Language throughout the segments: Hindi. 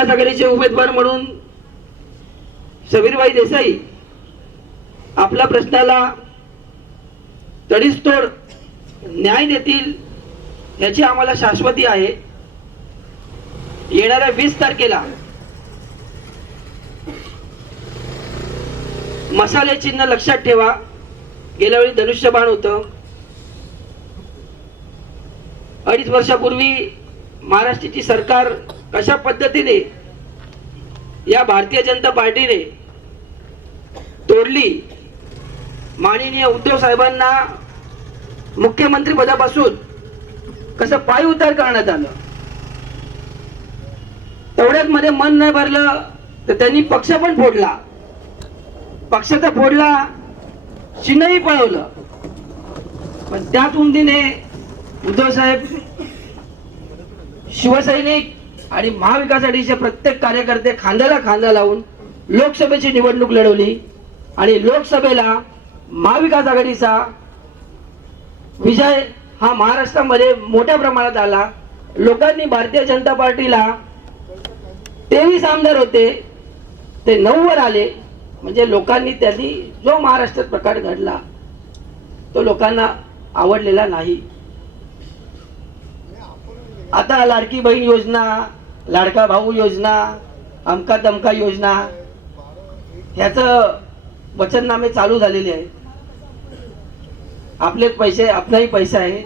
महाविकास आघाडीचे उमेदवार म्हणून समीरबाई देसाई आपल्या प्रश्नाला तडीसतोड न्याय देतील याची आम्हाला शाश्वती आहे. येणाऱ्या 20 तारखेला मसाले चिन्ह लक्षात ठेवा. गेल्या वेळी धनुष्यबाण होतं. 2.5 वर्षापूर्वी महाराष्ट्राची सरकार कशा पद्धतीने या भारतीय जनता पार्टीने तोडली. माननीय उद्धव साहेबांना मुख्यमंत्री पदापासून कसं पाय उतार करण्यात आलं. तेवढ्यात मध्ये मन नाही भरलं तर त्यांनी पक्ष पण फोडला. पक्ष तर फोडला, चिन्हही पळवलं. पण त्याच उंदीने उद्धव साहेब शिवसैनिक आणि महाविकास आघाडीचे प्रत्येक कार्यकर्ते खांद्याला खांदा लावून लोकसभेची निवडणूक लढवली आणि लोकसभेला महाविकास आघाडीचा विजय हा महाराष्ट्रामध्ये मोठ्या प्रमाणात आला. लोकांनी भारतीय जनता पार्टीला 23 आमदार होते ते 9 वर आले. म्हणजे लोकांनी त्यांनी जो महाराष्ट्रात प्रकार घडला तो लोकांना आवडलेला नाही. आता लाडकी बहीण योजना, लाडका भाऊ योजना, अमका तमका योजना ह्याचं वचननामे चालू झालेले आहेत. आपलेच पैसे, आपलाही पैसा आहे.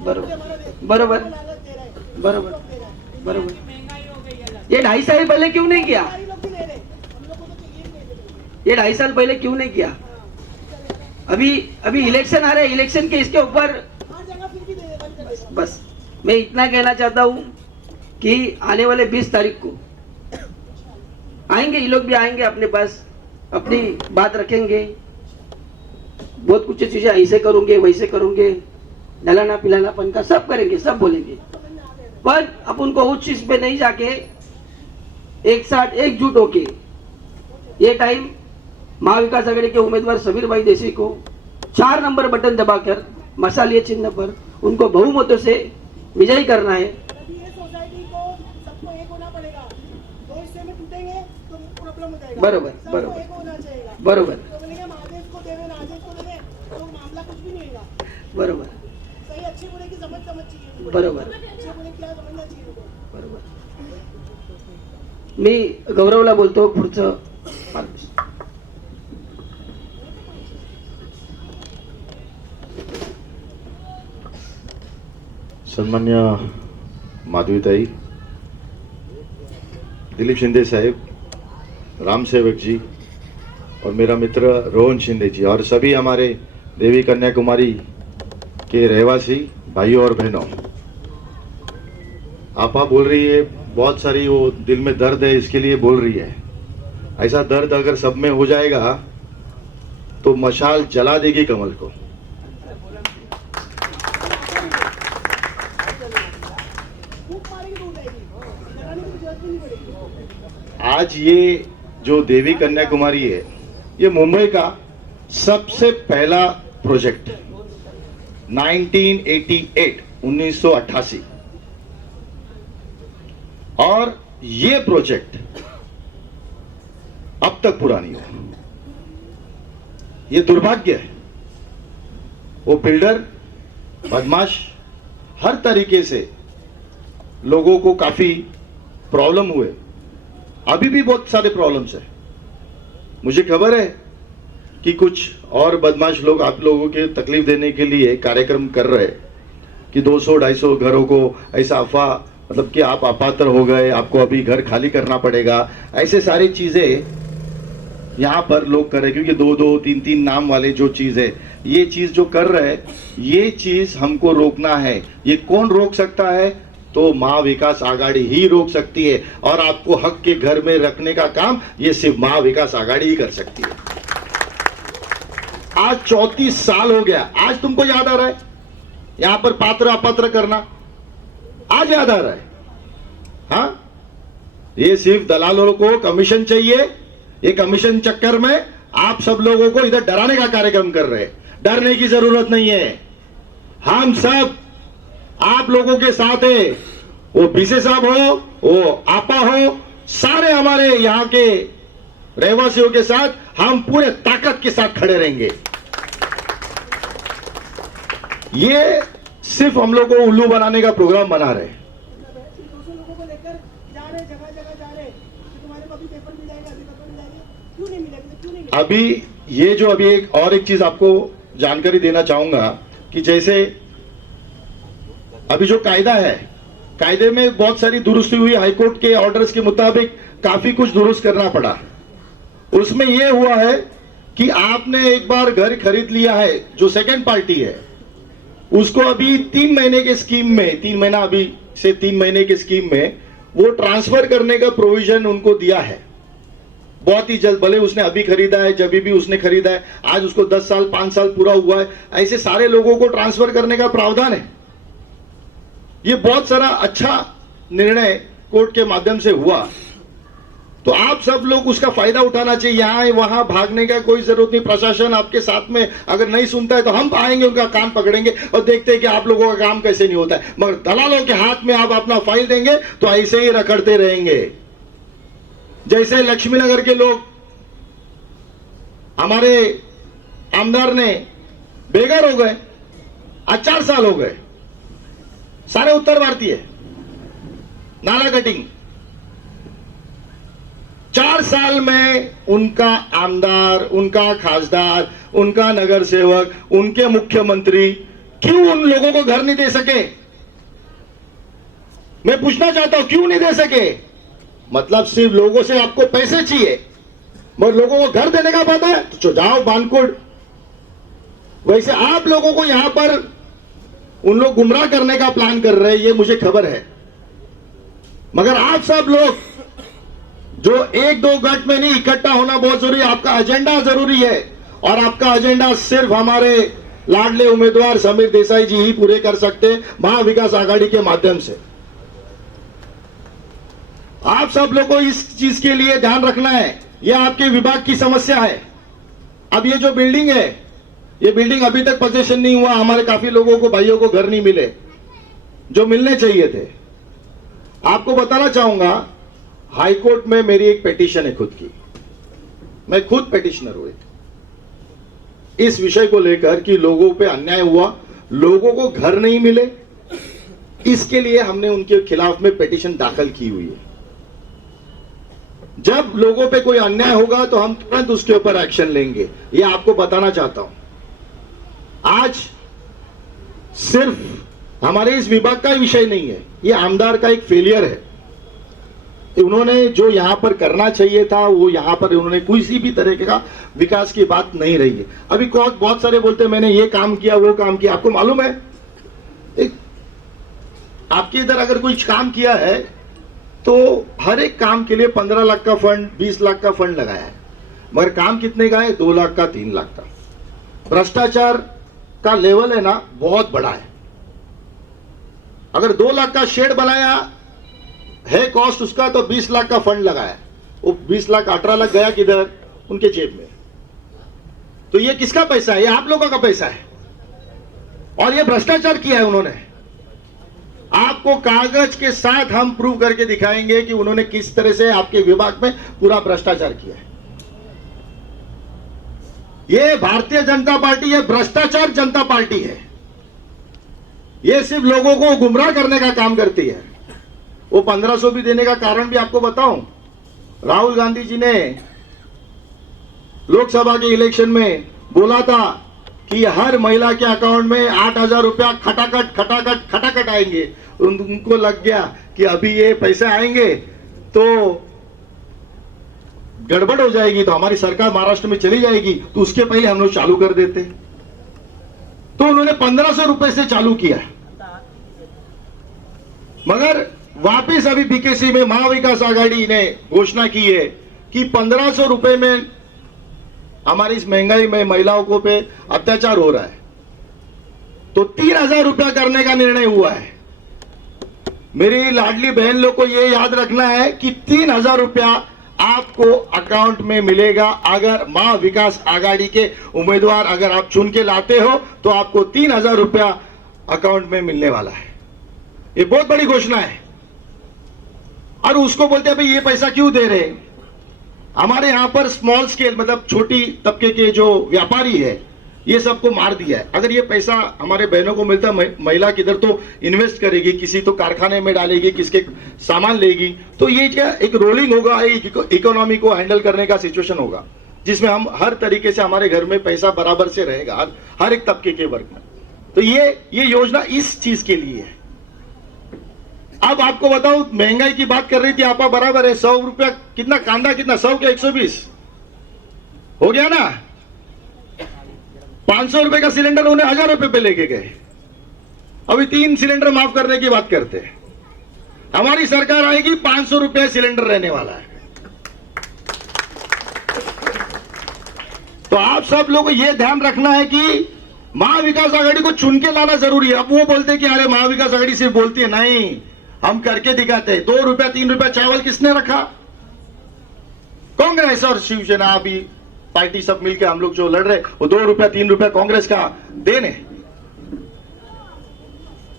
बरोबर बरोबर बरोबर बरोबर. ये 2.5 साल पहले क्यों नहीं किया? ये 2.5 साल पहले क्यों नहीं किया? अभी इलेक्शन आ रहे हैं. इलेक्शन के इसके ऊपर बस मैं इतना कहना चाहता हूँ कि आने वाले 20 तारीख को आएंगे, ये लोग भी आएंगे, अपने पास अपनी बात रखेंगे. बहुत कुछ चीजें ऐसे करूंगे वैसे करूंगे, नलाना पिलाना पन का सब करेंगे, सब बोलेंगे. पर अपन को उस चीज पे नहीं जाके एक साथ एकजुट होके ये टाइम महाविकास आघाड़ी के उम्मीदवार समीरबाई देसाई को 4 नंबर बटन दबाकर मसाले चिन्ह पर उनको बहुमतों से विजयी करना है. बरोबर बरोबर बरोबर बरोबर बरोबर बरोबर. मी गौरवला बोलतो. पुढचं सन्मान्य माधवीताई, दिलीप शिंदे साहब, राम सेवक जी और मेरा मित्र रोहन शिंदे जी और सभी हमारे देवी कन्याकुमारी के रहवासी भाइयों और बहनों, आपा बोल रही है बहुत सारी, वो दिल में दर्द है इसके लिए बोल रही है. ऐसा दर्द अगर सब में हो जाएगा तो मशाल जला देगी कमल को. आज ये जो देवी कन्याकुमारी है ये मुंबई का सबसे पहला प्रोजेक्ट 1988 और ये प्रोजेक्ट अब तक पूरा नहीं हुआ. ये दुर्भाग्य है. वो बिल्डर बदमाश हर तरीके से लोगों को काफी प्रॉब्लम हुए. अभी भी बहुत सारे प्रॉब्लम्स है. मुझे खबर है कि कुछ और बदमाश लोग आप लोगों के तकलीफ देने के लिए कार्यक्रम कर रहे हैं कि 200-250 घरों को ऐसा अफवाह, मतलब कि आप अपात्र हो गए, आपको अभी घर खाली करना पड़ेगा, ऐसे सारी चीजें यहाँ पर लोग कर रहे हैं. क्योंकि 2-2, 3-3 नाम वाले जो चीज है, ये चीज जो कर रहे हैं, ये चीज हमको रोकना है. ये कौन रोक सकता है? तो महाविकास आघाड़ी ही रोक सकती है. और आपको हक के घर में रखने का काम ये सिर्फ महाविकास आघाड़ी ही कर सकती है. आज 34 साल हो गया. आज तुमको याद आ रहा है यहां पर पात्र अपात्र करना? आज याद आ रहा है? हाँ, ये सिर्फ दलालों को कमीशन चाहिए. ये कमीशन चक्कर में आप सब लोगों को इधर डराने का कार्यक्रम कर रहे हैं. डरने की जरूरत नहीं है. हम सब आप लोगों के साथ है, वो बीसे साहब हो, वो आपा हो, सारे हमारे यहां के रहवासियों के साथ हम पूरे ताकत के साथ खड़े रहेंगे। ये सिर्फ हम लोग को उल्लू बनाने का प्रोग्राम बना रहे हैं। 200 लोगों को लेकर जा रहे, जगह जगह जा रहे, तो तुम्हारे को अभी पेपर मिल जाएगा, अभी पेपर मिल जाएगा, क्यों नहीं मिलेगा, क्यों नहीं मिलेगा? अभी ये जो अभी एक चीज आपको जानकारी देना चाहूंगा कि जैसे अभी जो कायदा है, कायदे में बहुत सारी दुरुस्ती हुई, हाईकोर्ट के ऑर्डर्स के मुताबिक काफी कुछ दुरुस्त करना पड़ा। उसमें यह हुआ है कि आपने एक बार घर खरीद लिया है, जो सेकंड पार्टी है उसको अभी 3 महीने के स्कीम में, 3 महीना अभी से 3 महीने के स्कीम में वो ट्रांसफर करने का प्रोविजन उनको दिया है बहुत ही जल्द। भले उसने अभी खरीदा है, जब भी उसने खरीदा है, आज उसको 10 साल 5 साल पूरा हुआ है, ऐसे सारे लोगों को ट्रांसफर करने का प्रावधान है। ये बहुत सारा अच्छा निर्णय कोर्ट के माध्यम से हुआ, तो आप सब लोग उसका फायदा उठाना चाहिए। यहां वहां भागने का कोई जरूरत नहीं। प्रशासन आपके साथ में अगर नहीं सुनता है तो हम आएंगे, उनका कान पकड़ेंगे और देखते हैं कि आप लोगों का काम कैसे नहीं होता है। मगर दलालों के हाथ में आप अपना फाइल देंगे तो ऐसे ही रखड़ते रहेंगे। जैसे लक्ष्मी नगर के लोग, हमारे आमदार ने बेघर हो गए, आज 4 साल हो गए, सारे उत्तर भारतीय, नाला कटिंग, 4 साल में उनका आमदार, उनका खासदार, उनका नगर सेवक, उनके मुख्यमंत्री क्यों उन लोगों को घर नहीं दे सके? मैं पूछना चाहता हूं, क्यों नहीं दे सके? मतलब सिर्फ लोगों से आपको पैसे चाहिए, मगर लोगों को घर देने का पता है तो जाओ बानकुड़। वैसे आप लोगों को यहां पर उन लोग गुमराह करने का प्लान कर रहे हैं, ये मुझे खबर है। मगर आप सब लोग जो 1-2 गट में नहीं, इकट्ठा होना बहुत जरूरी है। आपका एजेंडा जरूरी है, और आपका एजेंडा सिर्फ हमारे लाडले उम्मीदवार समीर देसाई जी ही पूरे कर सकते हैं, महाविकास आघाड़ी के माध्यम से। आप सब लोग को इस चीज के लिए ध्यान रखना है, यह आपके विभाग की समस्या है। अब ये जो बिल्डिंग है, ये बिल्डिंग अभी तक पोजीशन नहीं हुआ। हमारे काफी लोगों को, भाइयों को घर नहीं मिले जो मिलने चाहिए थे। आपको बताना चाहूंगा, हाईकोर्ट में मेरी एक पिटीशन है खुद की, मैं खुद पिटिशनर हूं इस विषय को लेकर कि लोगों पे अन्याय हुआ, लोगों को घर नहीं मिले, इसके लिए हमने उनके खिलाफ में पिटीशन दाखिल की हुई है। जब लोगों पे कोई अन्याय होगा तो हम तुरंत उसके ऊपर एक्शन लेंगे, ये आपको बताना चाहता हूं। आज सिर्फ हमारे इस विभाग का विषय नहीं है, ये आमदार का एक फेलियर है। उन्होंने जो यहां पर करना चाहिए था, वो यहां पर उन्होंने किसी भी तरह का विकास की बात नहीं रही है। अभी बहुत सारे बोलते हैं मैंने ये काम किया, वो काम किया। आपको मालूम है, आपके इधर अगर कोई काम किया है तो हर एक काम के लिए 15 लाख का फंड, 20 लाख का फंड लगाया है, मगर काम कितने का है? 2 लाख का, 3 लाख का। भ्रष्टाचार का लेवल है ना, बहुत बड़ा है। अगर 2 लाख का शेड बनाया है कॉस्ट उसका, तो 20 लाख का फंड लगाया, वो 20 लाख 18 लाख गया किधर? उनके जेब में। तो ये किसका पैसा है? ये आप लोगों का पैसा है, और ये भ्रष्टाचार किया है उन्होंने। आपको कागज के साथ हम प्रूव करके दिखाएंगे कि उन्होंने किस तरह से आपके विभाग में पूरा भ्रष्टाचार किया है। ये भारतीय जनता पार्टी, ये भ्रष्टाचार जनता पार्टी है। ये सिर्फ लोगों को गुमराह करने का काम करती है। वो 1500 भी देने का कारण भी आपको बताऊं, राहुल गांधी जी ने लोकसभा के इलेक्शन में बोला था कि हर महिला के अकाउंट में 8,000 रुपया खटाखट आएंगे। उनको लग गया कि अभी ये पैसे आएंगे तो गड़बड़ हो जाएगी, तो हमारी सरकार महाराष्ट्र में चली जाएगी, तो उसके पहले हम लोग चालू कर देते। तो उन्होंने 1500 रुपए से चालू किया, मगर वापिस अभी बीकेसी में महाविकास आघाड़ी ने घोषणा की है कि 1500 रुपए में हमारी इस महंगाई में महिलाओं को पे अत्याचार हो रहा है, तो 3000 रुपया करने का निर्णय हुआ है। मेरी लाडली बहन लोग को यह याद रखना है कि 3000 रुपया आपको अकाउंट में मिलेगा। अगर महाविकास आघाड़ी के उम्मीदवार अगर आप चुन के लाते हो तो आपको 3000 रुपया अकाउंट में मिलने वाला है। ये बहुत बड़ी घोषणा है। और उसको बोलते हैं भाई ये पैसा क्यों दे रहे हैं? हमारे यहां पर स्मॉल स्केल मतलब छोटी तबके के जो व्यापारी है ये सबको मार दिया है। अगर ये पैसा हमारे बहनों को मिलता, महिला किधर तो इन्वेस्ट करेगी, किसी तो कारखाने में डालेगी, किसके सामान लेगी, तो ये क्या एक रोलिंग होगा, इकोनॉमी को हैंडल करने का सिचुएशन होगा जिसमें हम हर तरीके से हमारे घर में पैसा बराबर से रहेगा हर एक तबके के वर्ग में। तो ये योजना इस चीज के लिए है। अब आपको बताऊं, महंगाई की बात कर रही थी आपा, बराबर है 100 रुपया कितना कांदा, कितना 100 के 120 हो गया ना। 500 रुपए का सिलेंडर उन्हें 1000 रुपए पे लेके गए। अभी 3 सिलेंडर माफ करने की बात करते हैं। हमारी सरकार आएगी 500 रुपए सिलेंडर रहने वाला है। तो आप सब लोग को यह ध्यान रखना है कि महाविकास आघाड़ी को चुन के लाना जरूरी है। अब वो बोलते हैं कि अरे महाविकास आघाड़ी सिर्फ बोलती है, नहीं, हम करके दिखाते हैं। 2 रुपया 3 रुपया चावल किसने रखा? कांग्रेस और शिवसेना, अभी पार्टी सब मिलकर हम लोग जो लड़ रहे, वो 2 रुपया 3 रुपया कांग्रेस का देने।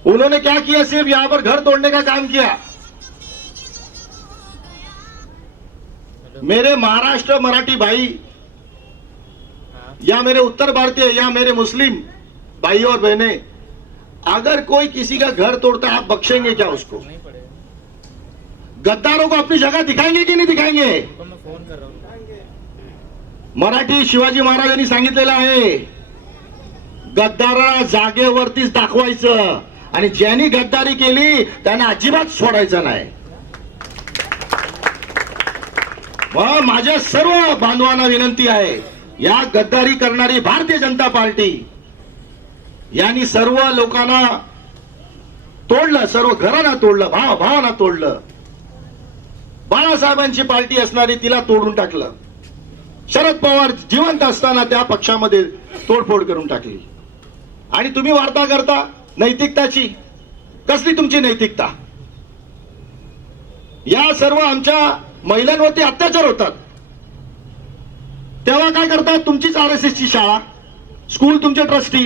उन्होंने क्या किया? सिर्फ यहां पर घर तोड़ने का काम किया। मेरे महाराष्ट्र मराठी भाई या मेरे उत्तर भारतीय या मेरे मुस्लिम भाई और बहने, अगर कोई किसी का घर तोड़ता है आप बख्शेंगे क्या उसको? गद्दारों को अपनी जगह दिखाएंगे कि नहीं दिखाएंगे? मराठी शिवाजी महाराजांनी सांगितलेलं आहे, गद्दाराला जागेवरतीच दाखवायचं आणि ज्यांनी गद्दारी केली त्यांना अजिबात सोडायचं नाही। मग माझ्या सर्व बांधवांना विनंती आहे, या गद्दारी करणारी भारतीय जनता पार्टी यांनी सर्व लोकांना तोडलं, सर्व घरांना तोडलं, भावांना तोडलं। बाळासाहेबांची पार्टी असणारी तिला तोडून टाकलं। शरद पवार जिवंत असताना त्या पक्षामध्ये तोडफोड करून टाकली। आणि तुम्ही वार्ता करता नैतिकताची, कसली तुमची नैतिकता? या सर्व आमच्या महिलांवरती अत्याचार होतात, तेव्हा काय करतात? तुमचीच RSS ची शाळा, स्कूल, तुमचे ट्रस्टी।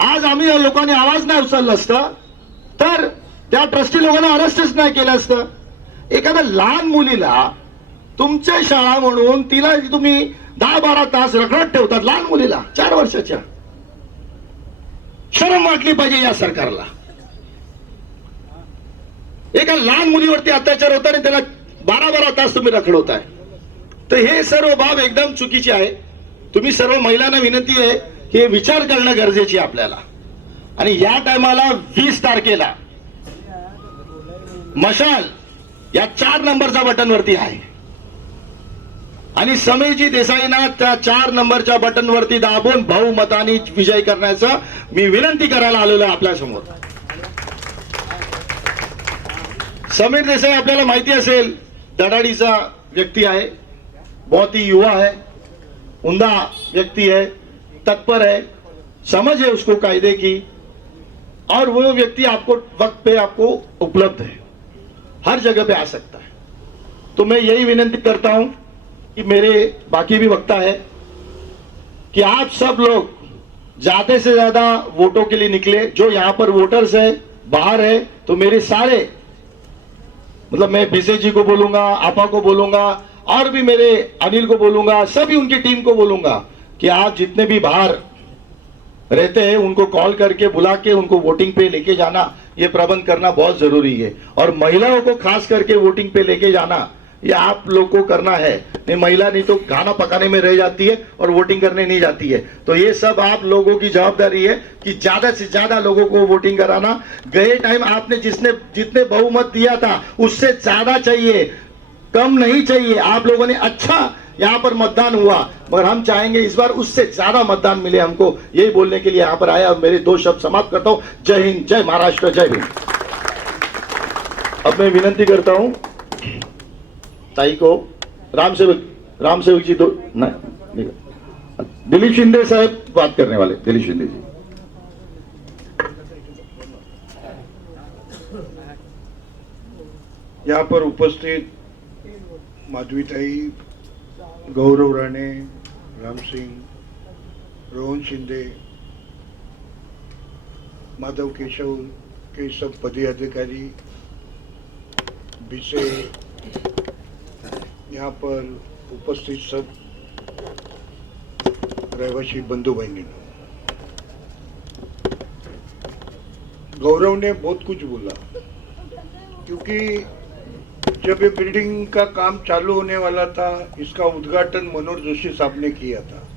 आज आम्ही लोकांनी आवाज नाही उचलला असतं तर त्या ट्रस्टी लोकांना अरेस्टच नाही केलं असतं। एखाद्या लहान मुलीला तुमच्या शाळा म्हणून तिला तुम्ही 10-12 तास रखडत ठेवतात, लहान मुलीला 4 वर्षाच्या। शरम वाटली पाहिजे या सरकारला। एका लहान मुलीवरती अत्याचार होता आणि त्याला 12-12 तास तुम्ही रखडवताय। तर हे सर्व बाब एकदम चुकीचे आहे। तुम्ही सर्व महिलांना विनंती आहे की विचार करणं गरजेचे आहे आपल्याला। आणि या टायमाला 20 तारखेला मशाल या 4 नंबरच्या बटन वरती आहे आणि समीरजी देसाईंना त्या 4 नंबरच्या बटन वरती दाबून बहुमताने विजय करण्याचं मी विनंती करायला आलेलो आहे आपल्या समोर। समीर देसाई आपल्याला माहिती असेल, धडाडीचा व्यक्ती आहे, बहुत ही युवा है, उम्दा व्यक्ति है, तत्पर है, समझ है उसको कायदे की, और वो व्यक्ति आपको वक्त पे आपको उपलब्ध है, हर जगह पे आ सकता है। तो मैं यही विनंती करता हूं कि मेरे बाकी भी वक्ता है कि आप सब लोग ज्यादा से ज्यादा वोटों के लिए निकले। जो यहां पर वोटर्स है बाहर है, तो मेरे सारे मतलब मैं बीसे जी को बोलूंगा, आपा को बोलूंगा, और भी मेरे अनिल को बोलूंगा, सभी उनकी टीम को बोलूंगा कि आप जितने भी बाहर रहते हैं उनको कॉल करके बुला के उनको वोटिंग पे लेके जाना, ये प्रबंध करना बहुत जरूरी है। और महिलाओं को खास करके वोटिंग पे लेके जाना ये आप लोग को करना है। नहीं, महिला नहीं तो खाना पकाने में रह जाती है और वोटिंग करने नहीं जाती है। तो ये सब आप लोगों की जवाबदारी है कि ज्यादा से ज्यादा लोगों को वोटिंग कराना। गए टाइम आपने जितने बहुमत दिया था उससे ज्यादा चाहिए, कम नहीं चाहिए। आप लोगों ने अच्छा यहाँ पर मतदान हुआ, मगर हम चाहेंगे इस बार उससे ज्यादा मतदान मिले हमको। यही बोलने के लिए यहाँ पर आया और मेरे 2 शब्द समाप्त करता हूँ। जय हिंद, जय महाराष्ट्र, जय भीम। अब मैं विनंती करता हूँ ताई को, राम सेवक जी दिलीप शिंदे साहब बात करने वाले। दिलीप शिंदे जी। यहाँ पर उपस्थित माधवीताई, गौरव राणे, राम सिंह, रोहन शिंदे, माधव केशव के सब पदाधिकारी, विषय, यहाँ पर उपस्थित सब रहवासी बंधु बहनों, गौरव ने बहुत कुछ बोला, क्योंकि जब ये बिल्डिंग का काम चालू होने वाला था, इसका उद्घाटन मनोहर जोशी साहब ने किया था,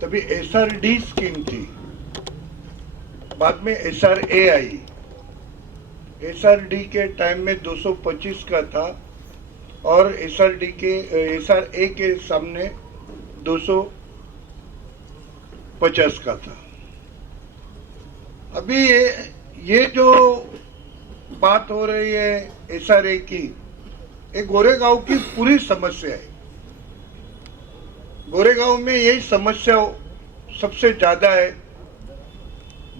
तभी SRD स्कीम थी, बाद में SRA आई। SRD के टाइम में 225 का था और SRA के सामने 250 का था। अभी ये जो बात हो रही है SRA की, एक गोरेगांव की पूरी समस्या है। गोरेगांव में यही समस्या सबसे ज्यादा है।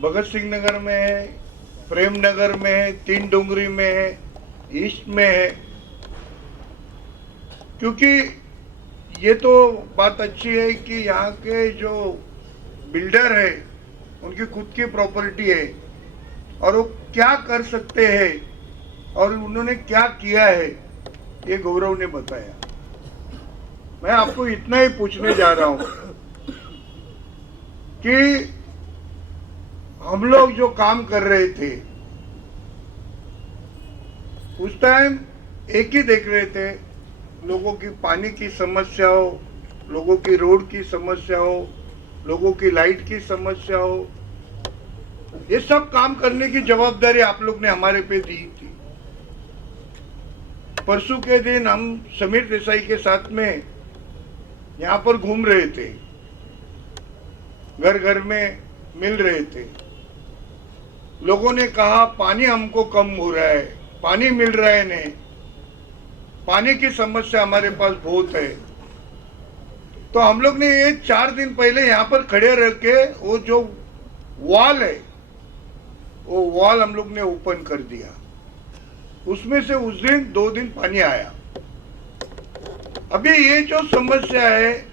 भगत सिंह नगर में है, प्रेम नगर में है, तीन डोंगरी में है, ईस्ट में है। क्योंकि ये तो बात अच्छी है कि यहाँ के जो बिल्डर है उनकी खुद की प्रॉपर्टी है और वो क्या कर सकते हैं और उन्होंने क्या किया है, ये गौरव ने बताया। मैं आपको इतना ही पूछने जा रहा हूं कि हम लोग जो काम कर रहे थे उस टाइम एक ही देख रहे थे, लोगों की पानी की समस्या हो, लोगों की रोड की समस्या हो, लोगों की लाइट की समस्या हो, ये सब काम करने की जवाबदारी आप लोग ने हमारे पे दी थी। परसों के दिन हम समीर देसाई के साथ में यहाँ पर घूम रहे थे, घर घर में मिल रहे थे। लोगों ने कहा पानी हमको कम हो रहा है, पानी मिल रहा है नहीं, पानी की समस्या हमारे पास बहुत है। तो हम लोग ने ये 4 दिन पहले यहाँ पर खड़े रह के वो जो वॉल है, वो वॉल हम लोग ने ओपन कर दिया। उसमें से उस दिन 2 दिन पानी आया। अभी ये जो समस्या है,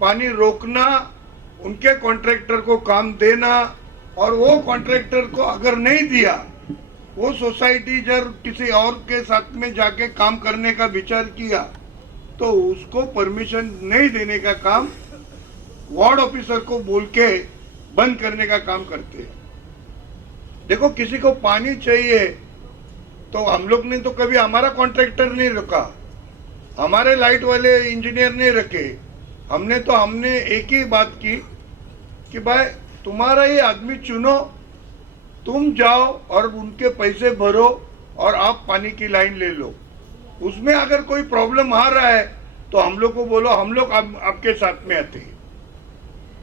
पानी रोकना, उनके कॉन्ट्रैक्टर को काम देना, और वो कॉन्ट्रैक्टर को अगर नहीं दिया, वो सोसाइटी जब किसी और के साथ में जाके काम करने का विचार किया तो उसको परमिशन नहीं देने का काम वार्ड ऑफिसर को बोल के बंद करने का काम करते हैं। देखो, किसी को पानी चाहिए तो हम लोग ने तो कभी हमारा कॉन्ट्रैक्टर नहीं रखा, हमारे लाइट वाले इंजीनियर नहीं रखे। हमने एक ही बात की कि भाई तुम्हारा ये आदमी चुनो, तुम जाओ और उनके पैसे भरो और आप पानी की लाइन ले लो। उसमें अगर कोई प्रॉब्लम आ रहा है तो हम लोग को बोलो, हम लोग आपके साथ में आते हैं।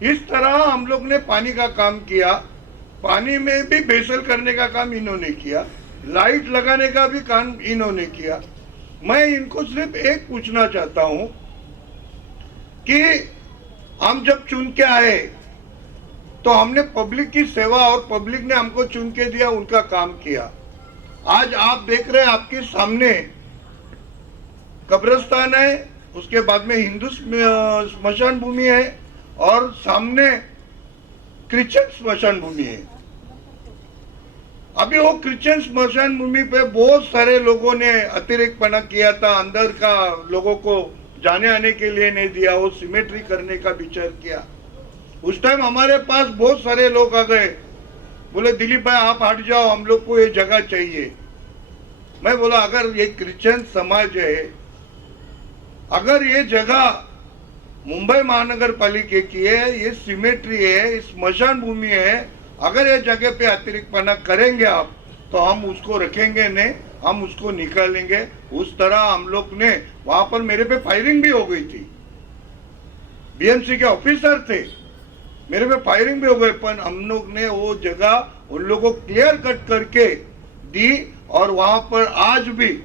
इस तरह हम लोग ने पानी का काम किया। पानी में भी बेसल करने का काम इन्होंने किया, लाइट लगाने का भी काम इन्होंने किया। मैं इनको सिर्फ एक पूछना चाहता हूं कि हम जब चुन के आए तो हमने पब्लिक की सेवा और पब्लिक ने हमको चुन के दिया, उनका काम किया। आज आप देख रहे हैं आपके सामने कब्रिस्तान है, उसके बाद में हिंदू स्मशान भूमि है और सामने क्रिश्चियन स्मशान भूमि है। अभी वो क्रिश्चियन स्मशान भूमि पे बहुत सारे लोगों ने अतिरिक्तपना किया था, अंदर का लोगों को जाने आने के लिए नहीं दिया, वो सिमेट्री करने का विचार किया। उस टाइम हमारे पास बहुत सारे लोग आ गए, बोले दिलीप भाई आप हट जाओ, हम लोग को ये जगह चाहिए। मैं बोला अगर ये क्रिश्चियन समाज है, अगर ये जगह मुंबई महानगर पालिका की है, ये सिमेट्री है, स्मशान भूमि है, अगर ये जगह पे अतिरिक्तपना करेंगे आप तो हम उसको रखेंगे नहीं, हम उसको निकालेंगे। उस तरह हम लोग ने वहां पर, मेरे पे फायरिंग भी हो गई थी, बीएमसी के ऑफिसर थे, मेरे पे फायरिंग भी हो गई, पर हम लोग ने वो जगह उन लोगों को क्लियर कट करके दी और वहां पर आज भी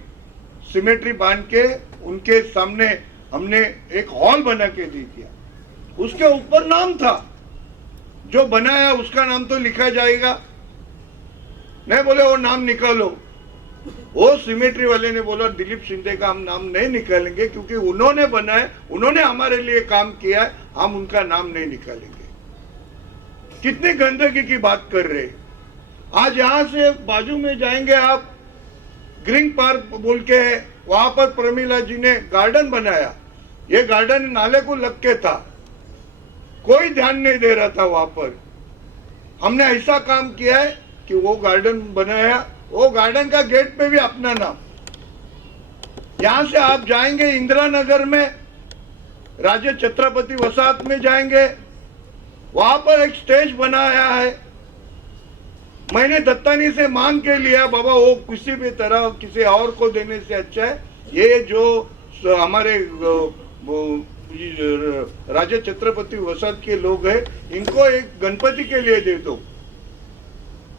सिमेट्री बांध के उनके सामने हमने एक हॉल बना के दे दिया। उसके ऊपर नाम था, जो बनाया उसका नाम तो लिखा जाएगा नहीं, बोले वो नाम निकालो। वो सिमेट्री वाले ने बोला दिलीप शिंदे का हम नाम नहीं निकालेंगे, क्योंकि उन्होंने बनाया, उन्होंने हमारे लिए काम किया है, हम उनका नाम नहीं निकालेंगे। कितनी गंदगी की बात कर रहे। आज यहाँ से बाजू में जाएंगे आप, ग्रीन पार्क बोल के है, वहां पर प्रमिला जी ने गार्डन बनाया। ये गार्डन नाले को लग के था, कोई ध्यान नहीं दे रहा था वहां पर। हमने ऐसा काम किया है कि वो गार्डन बनाया, वो गार्डन का गेट पे भी अपना नाम। यहां से आप जाएंगे इंदिरा नगर में, राजा छत्रपति वसाहत में जाएंगे, वहां पर एक स्टेज बनाया है। मैंने दत्तानी से मांग के लिया, बाबा वो किसी भी तरह किसी और को देने से अच्छा है, ये जो हमारे राजा छत्रपति वसाहत के लोग हैं, इनको एक गणपति के लिए दे दो।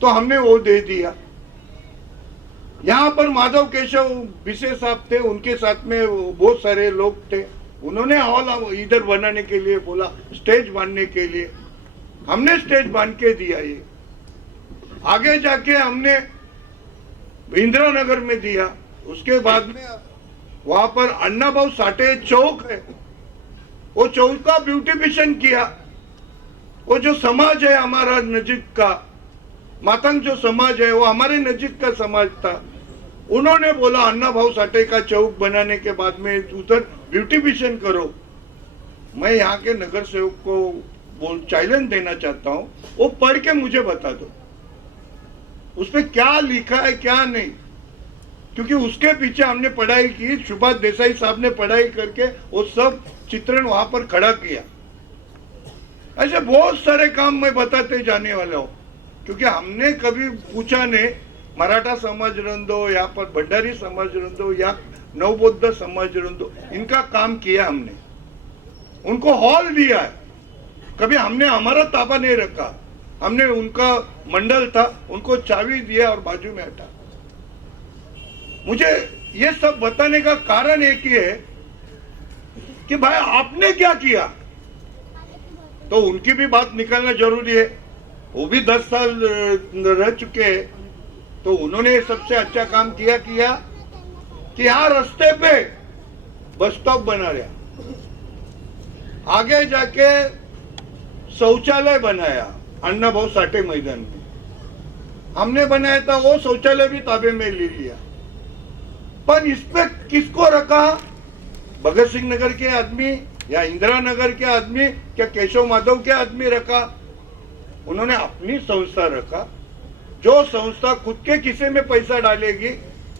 तो हमने वो दे दिया। यहाँ पर माधव केशव विशेष साहब थे, उनके साथ में बहुत सारे लोग थे, उन्होंने हॉल इधर बनाने के लिए बोला, स्टेज बांधने के लिए। हमने स्टेज बांध के दिया। ये आगे जाके हमने इंदिरा नगर में दिया। उसके बाद में वहां पर अन्ना भाऊ साठे चौक है, वो चौक का ब्यूटिफिकेशन किया। वो जो समाज है हमारा नजीक का, मातंग जो समाज है वो हमारे नजीक का समाज था, उन्होंने बोला अन्ना भाऊ साठे का चौक बनाने के बाद में उधर ब्यूटिफिकेशन करो। मैं यहाँ के नगर सेवक को चैलेंज देना चाहता हूँ, वो पढ़ के मुझे बता दो उसपे क्या लिखा है क्या नहीं, क्योंकि उसके पीछे हमने पढ़ाई की। सुभाष देसाई साहब ने पढ़ाई करके वो सब चित्रण वहां पर खड़ा किया। ऐसे बहुत सारे काम मैं बताते जाने वाला हूँ, क्योंकि हमने कभी पूछा नहीं मराठा समाज रंदो, यहाँ पर भंडारी समाज रंदो या नवबौद्ध समाज रंदो, इनका काम किया हमने, उनको हॉल दिया है। कभी हमने हमारा ताबा नहीं रखा, हमने उनका मंडल था, उनको चाबी दिया और बाजू में हटा। मुझे ये सब बताने का कारण एक ही है कि भाई आपने क्या किया, तो उनकी भी बात निकालना जरूरी है। वो भी 10 साल रह चुके हैं, तो उन्होंने सबसे अच्छा काम किया कि यहाँ रास्ते पे बस स्टॉप बना रहा, आगे जाके शौचालय बनाया अन्ना भाऊ साठे मैदान में हमने बनाया था, वो शौचालय भी ताबे में ले लिया। पर इस पे किसको रखा? भगत सिंह नगर के आदमी या इंदिरा नगर के आदमी, क्या केशव माधव के आदमी रखा? उन्होंने अपनी संस्था रखा। जो संस्था खुद के किसे में पैसा डालेगी,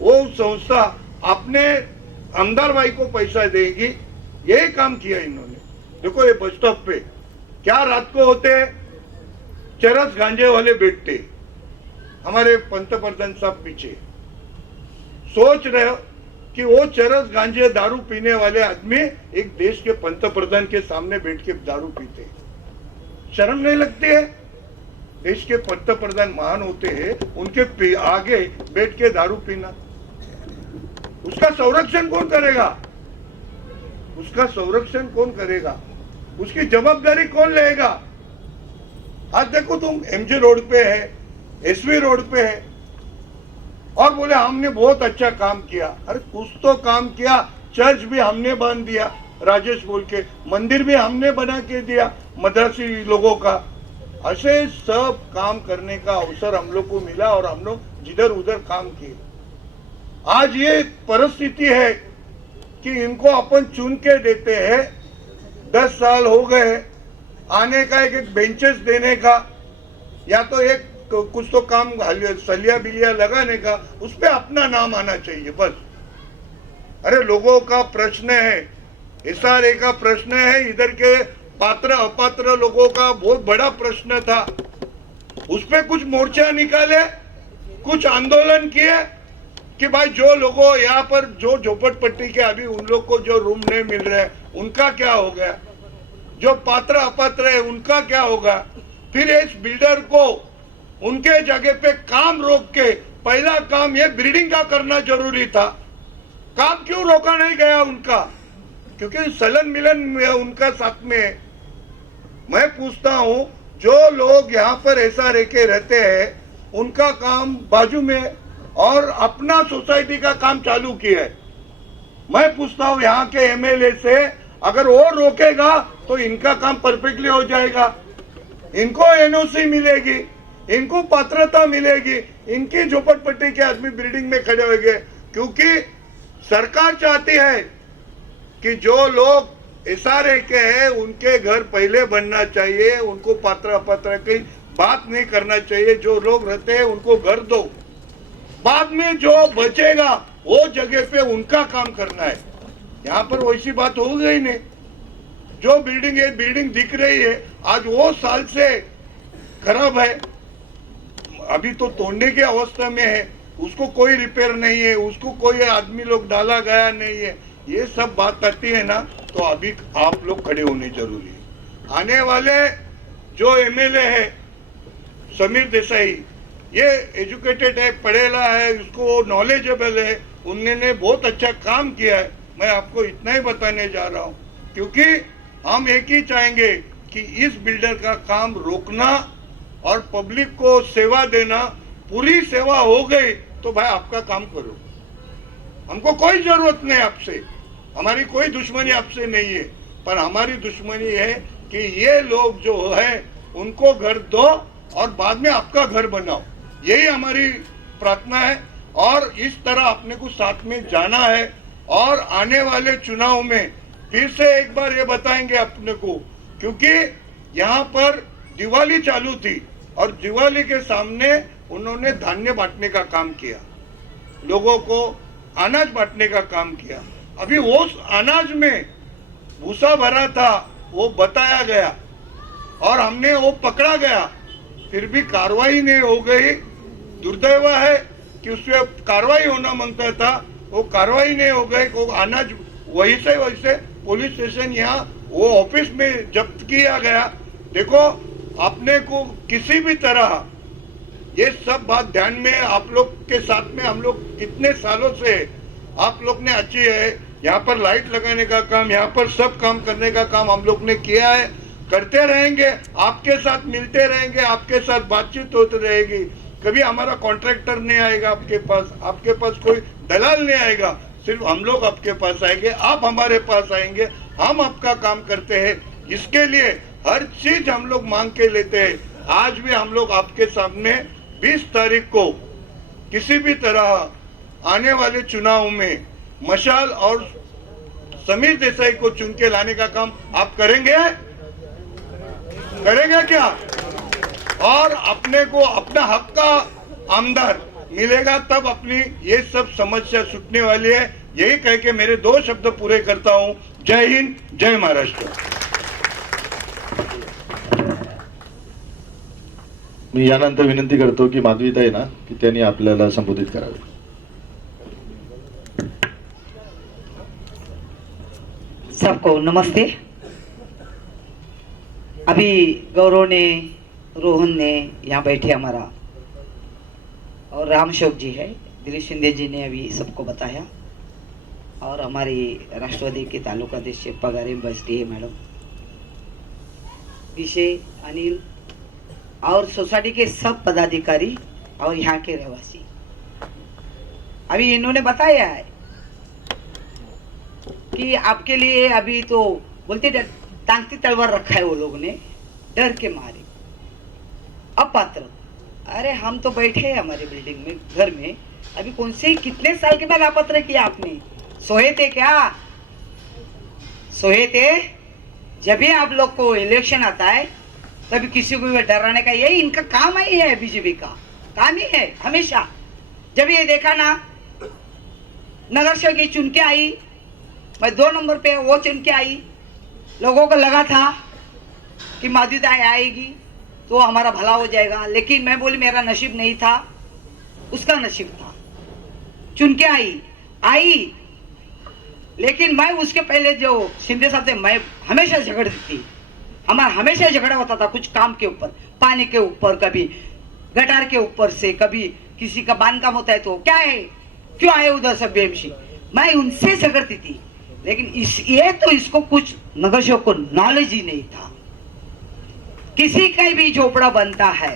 वो संस्था अपने आमदार भाई को पैसा देगी। यही काम किया इन्होंने। देखो ये बस स्टॉप पे क्या रात को होते, चरस गांजे वाले बैठते, हमारे पंतप्रधान साहब पीछे। सोच रहे हो कि वो चरस गांजे दारू पीने वाले आदमी एक देश के पंतप्रधान के सामने बैठ के दारू पीते, शर्म नहीं लगती है? देश के पंतप्रधान महान होते हैं, उनके आगे बैठ के दारू पीना, उसका संरक्षण कौन करेगा? उसका संरक्षण कौन करेगा? उसकी जवाबदारी कौन लेगा? आज देखो तुम एमजी रोड पे है, एसवी रोड पे है, और बोले हमने बहुत अच्छा काम किया। अरे कुछ तो काम किया। चर्च भी हमने बांध दिया, राजेश बोल के, मंदिर भी हमने बना के दिया मद्रासी लोगों का। ऐसे सब काम करने का अवसर हम लोग को मिला और हम लोग जिधर उधर काम किए। आज ये परिस्थिति है कि इनको अपन चुन के देते हैं। 10 साल हो गए आने का, एक बेंचेस देने का, या तो एक कुछ तो काम सलिया बिलिया लगाने का, उस पे अपना नाम आना चाहिए बस। अरे लोगों का प्रश्न है, SRA का प्रश्न है, इधर के पात्र अपात्र लोगों का बहुत बड़ा प्रश्न था। उस पे कुछ मोर्चा निकाले, कुछ आंदोलन किए कि भाई जो लोगों यहाँ पर जो झोपड़पट्टी के अभी उन लोग को जो रूम नहीं मिल रहे उनका क्या हो गया, जो पात्र अपात्र है उनका क्या होगा। फिर इस बिल्डर को उनके जगह पे काम रोक के पहला काम ये बिल्डिंग का करना जरूरी था। काम क्यों रोका नहीं गया उनका? क्योंकि सलन मिलन में उनका साथ में। मैं पूछता हूं, जो लोग यहाँ पर ऐसा रह के रहते हैं उनका काम बाजू में और अपना सोसाइटी का काम चालू किया है। मैं पूछता हूं यहाँ के MLA से, अगर वो रोकेगा तो इनका काम परफेक्टली हो जाएगा, इनको NOC मिलेगी। इनको पात्रता मिलेगी, इनकी झोपड़पट्टी के आदमी बिल्डिंग में खड़े होंगे, क्योंकि सरकार चाहती है कि जो लोग एसआरए के हैं उनके घर पहले बनना चाहिए, उनको पात्र अपात्र की बात नहीं करना चाहिए। जो लोग रहते हैं उनको घर दो, बाद में जो बचेगा वो जगह पे उनका काम करना है। यहाँ पर वैसी बात हो गई नहीं। जो बिल्डिंग दिख रही है आज वो साल से खराब है, अभी तो तोड़ने की अवस्था में है, उसको कोई रिपेयर नहीं है, उसको कोई आदमी लोग डाला गया नहीं है। ये सब बात आती है ना, तो अभी आप लोग खड़े होने जरूरी है। आने वाले जो एमएलए है समीर देसाई, ये एजुकेटेड है, पढ़ेला है, उसको नॉलेजेबल है, उन्होंने बहुत अच्छा काम किया है। मैं आपको इतना ही बताने जा रहा हूँ, क्योंकि हम एक ही चाहेंगे कि इस बिल्डर का काम रोकना और पब्लिक को सेवा देना। पूरी सेवा हो गई तो भाई आपका काम करो, हमको कोई जरूरत नहीं आपसे, हमारी कोई दुश्मनी आपसे नहीं है, पर हमारी दुश्मनी है कि ये लोग जो है उनको घर दो और बाद में आपका घर बनाओ। यही हमारी प्रार्थना है और इस तरह अपने को साथ में जाना है। और आने वाले चुनाव में फिर से एक बार ये बताएंगे अपने को, क्योंकि यहाँ पर दिवाली चालू थी और दिवाली के सामने उन्होंने धान्य बांटने का काम किया, लोगों को अनाज बांटने का काम किया। अभी वो अनाज में भूसा भरा था, वो बताया गया और हमने वो पकड़ा गया, फिर भी कार्रवाई नहीं हो गई। दुर्दैव है कि उसमें कार्रवाई होना मांगता था, वो कार्रवाई नहीं हो गई। वो अनाज वैसे पुलिस स्टेशन यहाँ वो ऑफिस में जब्त किया गया। देखो, अपने को किसी भी तरह ये सब बात ध्यान में, आप लोग के साथ में हम लोग इतने सालों से आप लोग ने अच्छी है, यहाँ पर लाइट लगाने का काम, यहाँ पर सब काम करने का काम हम लोग ने किया है, करते रहेंगे, आपके साथ मिलते रहेंगे, आपके साथ बातचीत होती रहेगी। कभी हमारा कॉन्ट्रैक्टर नहीं आएगा आपके पास कोई दलाल नहीं आएगा, सिर्फ हम लोग आपके पास आएंगे, आप हमारे पास आएंगे, हम आपका काम करते हैं। इसके लिए हर चीज हम लोग मांग के लेते हैं। आज भी हम लोग आपके सामने 20 तारीख को किसी भी तरह आने वाले चुनाव में मशाल और समीर देसाई को चुन के लाने का काम आप करेंगे क्या? और अपने को अपना हक का आमदार मिलेगा, तब अपनी ये सब समस्या छूटने वाली है। यही कह के मेरे 2 शब्द पूरे करता हूं। जय हिंद, जय महाराष्ट्र। मी यानंतर विनंती करतो की माधवीताई ना की त्यांनी आपल्याला संबोधित करावे। सबको नमस्ते। अभी गौरव ने, रोहन ने यहाँ बैठे हमारा, और रामशोक जी है, दिलीप शिंदे जी ने अभी सबको बताया, और हमारी राष्ट्रवादी के तालुका अध्यक्ष पगारे बस्ती है मैडम, विषय अनिल और सोसाइटी के सब पदाधिकारी और यहाँ के रहवासी। अभी इन्होंने बताया है कि आपके लिए अभी तो बोलते टांगती तलवार रखा है वो लोगों ने, डर के मारे अपात्र। अरे हम तो बैठे हैं हमारे बिल्डिंग में, घर में, अभी कौन से कितने साल के बाद अपात्र किया आपने? सोए थे क्या? सोए थे? जब भी आप लोग को इलेक्शन आता है तभी किसी को भी डराने का, यही इनका काम ही है, बीजेपी का काम ही है हमेशा। जब ये देखा ना नगर सेवक चुन के आई, मैं 2 नंबर पे वो चुन के आई, लोगों को लगा था कि माधवीताई आएगी तो हमारा भला हो जाएगा, लेकिन मैं बोली मेरा नसीब नहीं था, उसका नसीब था। चुन के आई, लेकिन मैं उसके पहले जो शिंदे साहब से मैं हमेशा झगड़ती थी, हमारा हमेशा झगड़ा होता था कुछ काम के ऊपर, पानी के ऊपर, कभी गटार के ऊपर से, कभी किसी का बांध काम होता है तो क्या है, क्यों आए उधर सब बीएमसी, मैं उनसे झगड़ती थी। लेकिन इसको कुछ नगर सेवक को नॉलेज ही नहीं था। किसी का भी झोपड़ा बनता है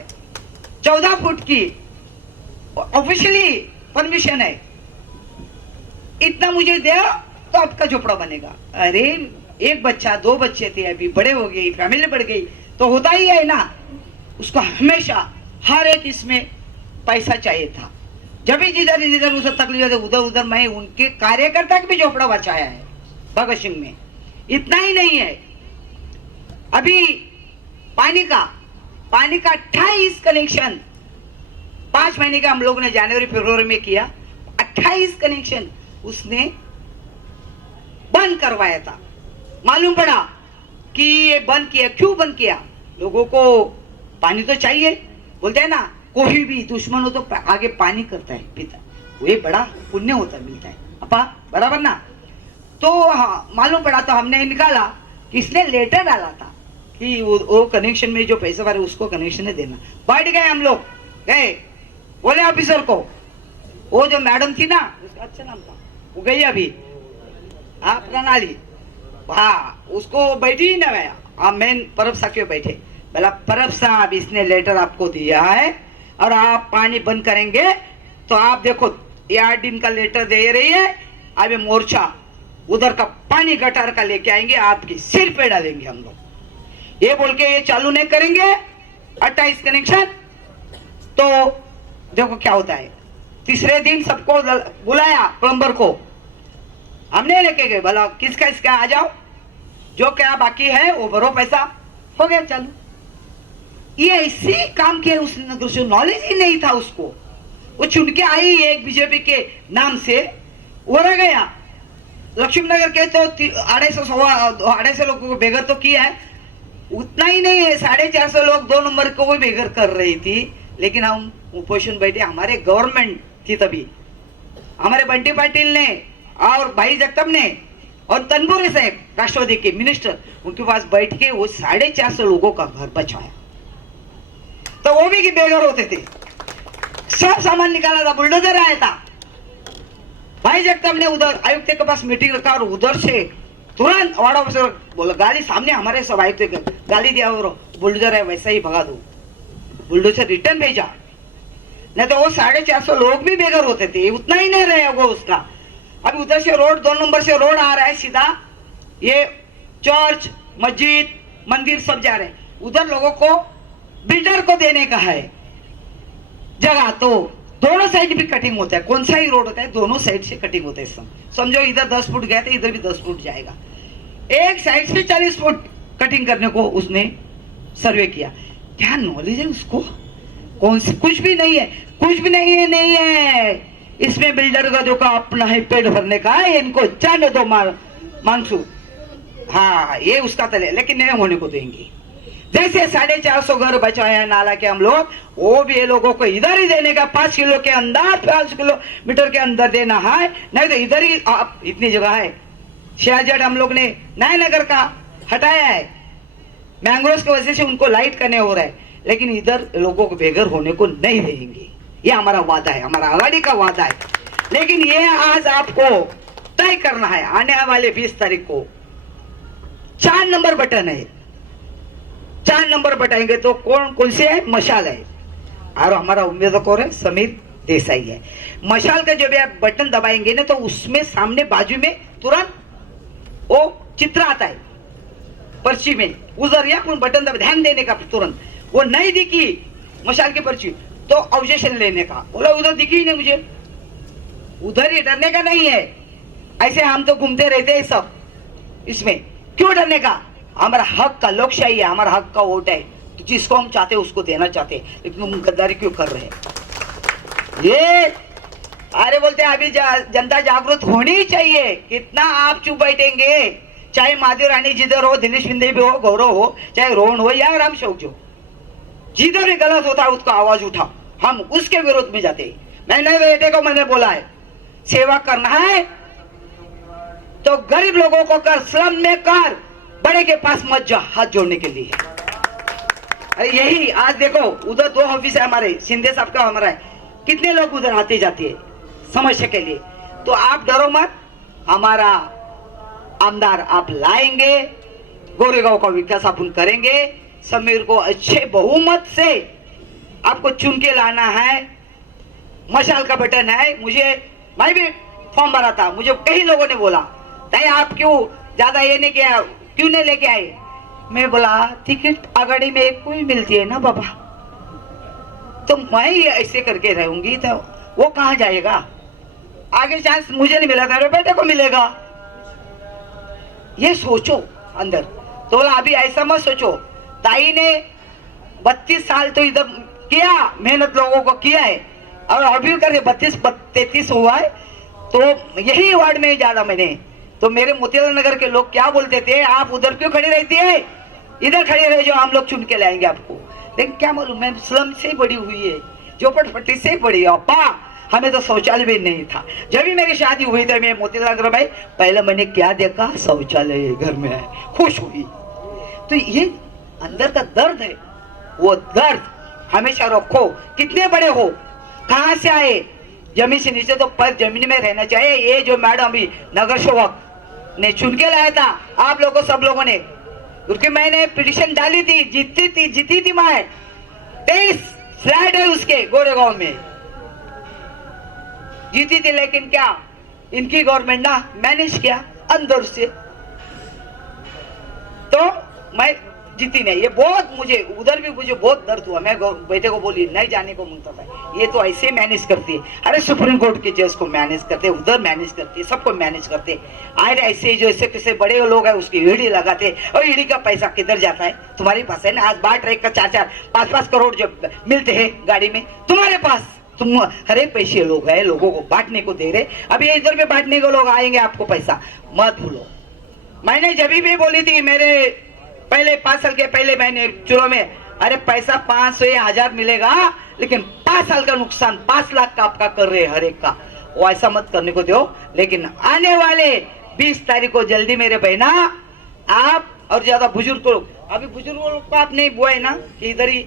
14 फुट की ऑफिशियली परमिशन है, इतना मुझे दे तो आपका झोपड़ा बनेगा। अरे 1 बच्चा 2 बच्चे थे, अभी बड़े हो गए, फैमिली बढ़ गई, तो होता ही है ना। उसको हमेशा हर एक इसमें पैसा चाहिए था। जब भी जिधर जिधर उसे तकलीफ है उधर उधर मैं उनके कार्यकर्ता का भी झोपड़ा बचाया है भगत सिंह में। इतना ही नहीं है, अभी पानी का 28 कनेक्शन 5 महीने का हम लोग ने जनवरी फरवरी में किया। 28 कनेक्शन उसने बंद करवाया था। मालूम पड़ा कि ये बंद किया, क्यों बंद किया? लोगों को पानी तो चाहिए, बोलते हैं ना कोई भी दुश्मन हो तो आगे पानी करता है पीता है, वो बड़ा पुण्य होता है, मिलता है अपा, बराबर ना। तो हाँ, मालूम पड़ा तो हमने निकाला कि इसने लेटर डाला था कि वो कनेक्शन में जो पैसे वाले उसको कनेक्शन नहीं देना। बैठ गए हम लोग, गए बोले ऑफिसर को, वो जो मैडम थी ना उसका अच्छा नाम था, वो गई अभी, हाँ प्रणाली, हाँ उसको बैठी ही ना मैं, हाँ मेन परब साहब के बैठे, बोला परब साहब इसने लेटर आपको दिया है और आप पानी बंद करेंगे तो आप देखो 8 दिन का लेटर दे रही है, अभी मोर्चा उधर का पानी गटार का लेके आएंगे, आपके सिर पे डालेंगे हम लोग। ये बोल के ये चालू नहीं करेंगे 28 कनेक्शन तो देखो क्या होता है। तीसरे दिन सबको बुलाया, प्लम्बर को हमने लेके गए, बोला किसका इसका आ जाओ, जो क्या बाकी है वो भरो, पैसा हो गया चालू। ये ऐसे काम किया उसने, नॉलेज ही नहीं था उसको, वो चुन के आई एक बीजेपी के नाम से, वो रह गया। लक्ष्मी नगर के तो 250 लोगों को बेघर तो किया है, उतना ही नहीं है 450 लोग 2 नंबर को भी बेघर कर रही थी। लेकिन हम उपोषण बैठे, हमारे गवर्नमेंट थी तभी, हमारे बंटी पाटिल ने और भाई जगताप ने और तनपुरे साहब राष्ट्रवादी के मिनिस्टर, उनके पास बैठ के वो 450 लोगों का घर बचाया। तो वो भी बेघर होते थे, सब सामान निकाला था, बुलडोजर आया था। भाई जगताप ने उधर आयुक्त के पास मीटिंग रखा और उधर से तुरंत वार्ड ऑफिसर बोला, गाड़ी सामने हमारे सब आयुक्त गाली दिया और बुलडोजर है वैसा ही भगा दो, बुलडोजर रिटर्न भेजा। नहीं तो वो 450 लोग भी बेघर होते थे, उतना ही नहीं रहे वो उसका। अभी उधर से रोड 2 नंबर से रोड आ रहा है सीधा, ये चर्च मस्जिद मंदिर सब जा रहे हैं, उधर लोगों को बिल्डर को देने का है जगह। तो दोनों साइड भी कटिंग होता है, कौन सा ही रोड होता है दोनों साइड से कटिंग होता है। समझो इधर 10 फुट गए थे, इधर भी 10 फुट जाएगा, एक साइड से 40 फुट कटिंग करने को उसने सर्वे किया। क्या नॉलेज है उसको? कौन सी, कुछ भी नहीं है, कुछ भी नहीं है इसमें। बिल्डर का जो का अपना है पेट भरने का है, इनको जाने दो मानसू, हाँ ये उसका तले, लेकिन नहीं होने को देंगे। जैसे 450 घर बचाया नाला के हम लोग, वो भी ये लोगों को इधर ही देने का, 5 किलो के अंदर 5 किलोमीटर के अंदर देना है, नहीं तो इधर ही आप, इतनी जगह है। शेरजेड हम लोग ने नया नगर का हटाया है, मैंग्रोव की वजह से उनको लाइट करने हो रहा है, लेकिन इधर लोगों को बेघर होने को नहीं देंगे। ये हमारा वादा है, हमारा आगाड़ी का वादा है। लेकिन ये आज आपको तय करना है, आने वाले 20 तारीख को 4 नंबर बटन है, 4 नंबर बटाएंगे तो कौन से है? मशाल है और हमारा उम्मीदवार कौन है? समीर देसाई है। मशाल का जब आप बटन दबाएंगे ना तो उसमें सामने बाजू में तुरंत वो चित्र आता है पर्ची में, उधर या बटन दबा, ध्यान देने का तुरंत। वो नहीं दिखी मशाल की पर्ची तो ऑब्जेक्शन लेने का, बोला उधर दिखी ही नहीं मुझे, उधर ही डरने का नहीं है। ऐसे हम तो घूमते रहते हैं सब, इसमें क्यों डरने का? हमारा हक का, लोकशाही है, हमारा हक का वोट है, तो जिसको हम चाहते हैं उसको देना चाहते हैं, लेकिन हम गद्दारी क्यों कर रहे हैं? ये अरे बोलते हैं अभी जनता जागरूक होनी चाहिए। कितना आप चुप बैठेंगे? चाहे माधव रानी जिधर हो, दिनेश शिंदे भी हो, गौरव हो, चाहे रोहन हो या राम शौक जो, जिधर भी गलत होता है उसका आवाज उठा, हम उसके विरोध में जाते हैं। मैंने बेटे को मैंने बोला है, सेवा करना है तो गरीब लोगों को कर, श्रम में कर, बड़े के पास मत जा हाथ जोड़ने के लिए। अरे यही आज देखो उधर 2 ऑफिस है हमारे, शिंदे साहब का हमारा है, कितने लोग उधर आते जाते हैं समस्या के लिए। तो आप डरो मत, हमारा आमदार आप लाएंगे, गोरेगांव का विकास अपन करेंगे। समीर को अच्छे बहुमत से आपको चुन के लाना है। मशाल का बटन है, मैं भी फॉर्म भरा था, मुझे कई लोगों ने बोला ताई आप क्यों ज्यादा ये नहीं किया, क्यों नहीं लेके आए? मैं बोला टिकट आगाड़ी में एक कोई मिलती है ना बाबा, तो मैं ही ऐसे करके रहूंगी तो वो कहाँ जाएगा? आगे चांस मुझे नहीं मिला, तेरे बेटे को मिलेगा। ये सोचो अंदर। तो बोला अभी ऐसा मत सोचो, ताई ने 32 साल तो इधर किया, मेहनत लोगों को किया है, और अभी करके 32-33 हुआ है, तो यही वार्ड में ज्यादा मैंने। तो मेरे मोतीलाल नगर के लोग क्या बोलते थे, आप उधर क्यों खड़ी रहती है, इधर खड़ी रहे जो हम लोग चुन के लाएंगे आपको। लेकिन क्या मालूम, मैं स्लम से बड़ी हुई है, झोपड़पट्टी से बड़ी है, अप्पा हमें तो शौचालय भी नहीं था। जब भी मेरी शादी हुई थी मैं मोतीलाल नगर में, पहले मैंने क्या देखा, शौचालय घर में है, खुश हुई। तो ये अंदर का दर्द है, वो दर्द हमेशा रखो। कितने बड़े हो, कहाँ से आए, जमीन से नीचे तो पर जमीन में रहना चाहिए। ये जो मैडम अभी नगर सेवक ने चुन के लाया था आप लोगों सब लोगों ने, क्योंकि मैंने पिटिशन डाली थी, जीती थी मैं। 23 फ्लैट है उसके गोरेगांव में, जीती थी। लेकिन क्या इनकी गवर्नमेंट ना मैनेज किया अंदर से, तो मैं जीती नहीं। ये बहुत मुझे उधर भी मुझे बहुत दर्द हुआ। मैं बेटे को बोली नहीं जाने को मांगता था, ये तो ऐसे मैनेज करती है। अरे सुप्रीम कोर्ट के जज को मैनेज करते, उधर मैनेज करते, सबको मैनेज करते। आज ऐसे जो ऐसे किसी बड़े लोग हैं उसकी ईडी लगाते, और ईडी का पैसा किधर जाता है, तुम्हारे पास है ना। आज बाट रेक का 4-4, 5-5 करोड़ जब मिलते हैं गाड़ी में, तुम्हारे पास, तुम हरे पैसे लोग हैं, लोगों को बांटने को दे रहे। अभी इधर में बांटने को लोग आएंगे, आपको पैसा मत भूलो। मैंने जब भी बोली थी, मेरे पहले 5 साल के पहले मैंने चुनाव में, अरे पैसा 500 या 1000 मिलेगा, लेकिन 5 साल का नुकसान 5 लाख का आपका कर रहे हर एक का, वो ऐसा मत करने को दो। लेकिन आने वाले 20 तारीख को जल्दी मेरे बहना, आप और ज्यादा बुजुर्ग लोग, अभी बुजुर्गों लोग को आप नहीं बुआ है ना कि इधर ही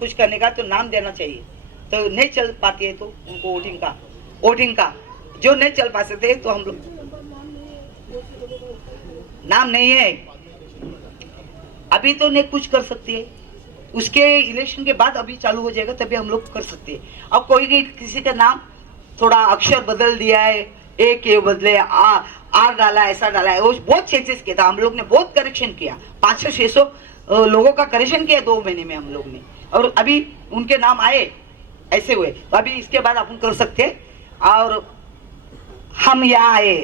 कुछ करने का, तो नाम देना चाहिए। तो नहीं चल पाती है तो उनको वोटिंग का जो नहीं चल पाते थे, तो हम लोग नाम नहीं है अभी तो नहीं कुछ कर सकती है। उसके इलेक्शन के बाद अभी चालू हो जाएगा, तभी हम लोग कर सकते हैं। अब कोई किसी का नाम थोड़ा अक्षर बदल दिया है, ए के बदले आर डाला, ऐसा डाला है, वो बहुत चेंजेस किया था। हम लोग ने बहुत करेक्शन किया, 500-600 लोगों का करेक्शन किया 2 महीने में हम लोग ने, और अभी उनके नाम आए ऐसे हुए। तो अभी इसके बाद अपन कर सकते हैं। और हम यहाँ आए,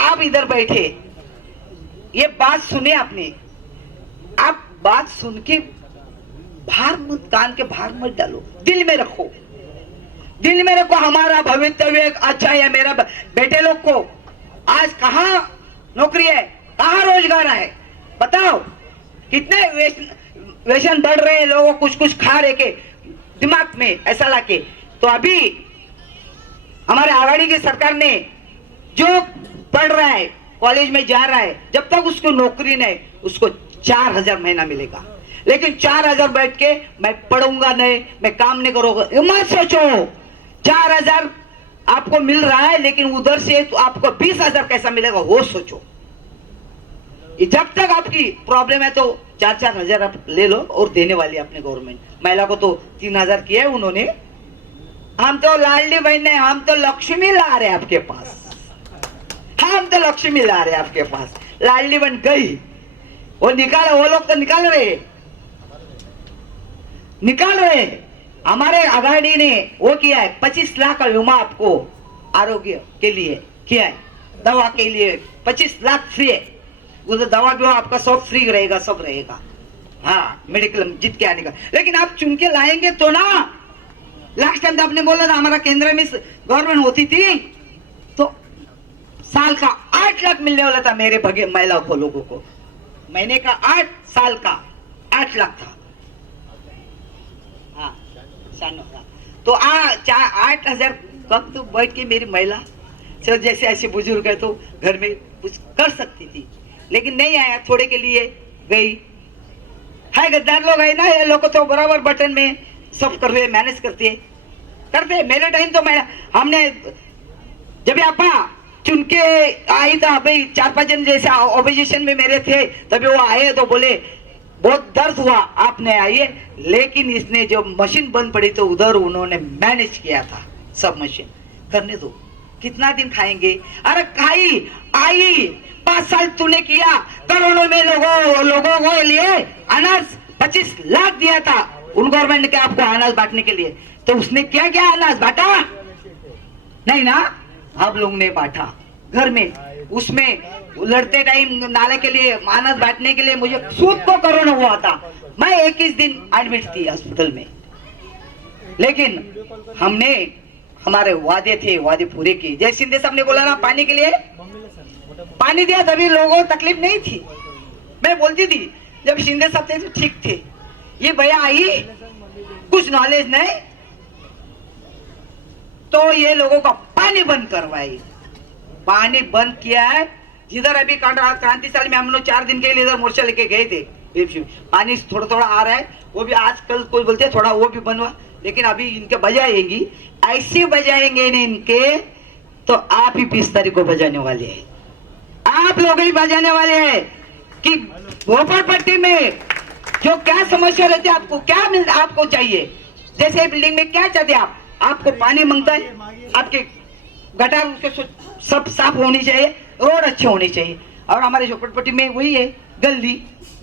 आप इधर बैठे, ये बात सुने आपने, आप बात सुन के बाहर मत, कान के बाहर मत डालो, दिल में रखो, दिल में रखो। हमारा भविष्य अच्छा है। मेरा बेटे लोग को आज कहाँ नौकरी है, कहाँ रोजगार है, बताओ। कितने वेतन बढ़ रहे हैं, लोगों कुछ खा रहे के दिमाग में ऐसा लाके। तो अभी हमारे आघाड़ी की सरकार ने जो पढ़ रहा है, कॉलेज में जा रहा है, जब तक उसको नौकरी नहीं, उसको 4000 महीना मिलेगा। लेकिन 4000 बैठ के मैं पढ़ूंगा नहीं, मैं काम नहीं करूंगा, मत सोचो। 4000 आपको मिल रहा है, लेकिन उधर से तो आपको 20,000 कैसा मिलेगा वो सोचो। जब तक आपकी प्रॉब्लम है तो 4-4 हजार आप ले लो, और देने वाली अपने गवर्नमेंट। महिला को तो 3000 किया है उन्होंने। हम तो लाडली बहन है, हम तो लक्ष्मी ला रहे आपके पास, हम तो लक्ष्मी ला रहे आपके पास। लाडली बन गई, वो निकाल, वो लोग तो निकाल रहे। हमारे आघाड़ी ने वो किया है, 25 लाख का बीमा आपको आरोग्य के लिए किया है, दवा के लिए 25 लाख फ्री है। उधर दवा भी आपका सब फ्री रहेगा, सब रहेगा। हाँ, मेडिकल जीत के आने का। लेकिन आप चुन के लाएंगे तो ना। लास्ट टाइम तो आपने बोला था हमारा केंद्र में गवर्नमेंट होती थी तो साल का 8 लाख मिलने वाला था मेरे भगे महिला को, लोगों को। महीने का 8, साल का 8 लाख था। हाँ, तो 8,000 कब तो बैठ के मेरी महिला जैसे ऐसे बुजुर्ग है तो घर में कुछ कर सकती थी, लेकिन नहीं आया, थोड़े के लिए गई है। गद्दार लोग है ना, ये लोग तो बराबर बटन में सब कर रहे, मैनेज करते। मेरे टाइम तो हमने जब आप चुन के आई था भाई, 4-5 जन जैसे ऑपोजिशन में मेरे थे, तभी वो आए तो बोले बहुत दर्द हुआ, आपने आइए। लेकिन इसने जो मशीन बंद पड़ी तो उधर उन्होंने मैनेज किया था सब मशीन। करने दो, कितना दिन खाएंगे। अरे खाई आई, 5 साल तूने किया, करोड़ों में लोगों को लिए अनाज 25 लाख दिया था, उन गवर्नमेंट ने क्या आपको अनाज बांटने के लिए, तो उसने क्या क्या अनाज बांटा? नहीं ना, आप लोग ने बांटा घर में। उसमें लड़ते टाइम नाले के लिए अनाज बांटने के लिए मुझे खुद को कोरोना हुआ था, मैं 21 दिन एडमिट थी हॉस्पिटल में। लेकिन हमने हमारे वादे थे, वादे पूरे किए। जय शिंदे साहब ने बोला ना पानी के लिए, पानी दिया तभी लोगों को तकलीफ नहीं थी। मैं बोलती थी जब शिंदे साहब थे तो ठीक थे, ये भैया आई कुछ नॉलेज नहीं तो ये लोगों का पानी बंद करवाई। पानी बंद किया है। जिधर अभी क्रांति साल में हम लोग 4 दिन के लिए इधर मोर्चा लेके गए थे, पानी थोड़ा थोड़ा आ रहा है, वो भी आजकल कोई बोलते हैं थोड़ा वो भी बनवा, लेकिन अभी इनके बजाएंगी, ऐसे बजाएंगे नहीं इनके, तो आप ही 20 तारीख को बजाने वाले हैं, आप लोग ही बजाने वाले हैं कि भोपालपट्टी में जो क्या समस्या रहती है, आपको क्या आपको चाहिए। जैसे बिल्डिंग में क्या चाहते हैं आप, आपको पानी मांगता है, आपके गटर उसके सब साफ होनी चाहिए, रोड अच्छे होने चाहिए। और हमारे झोपड़पट्टी में वही है, गंदी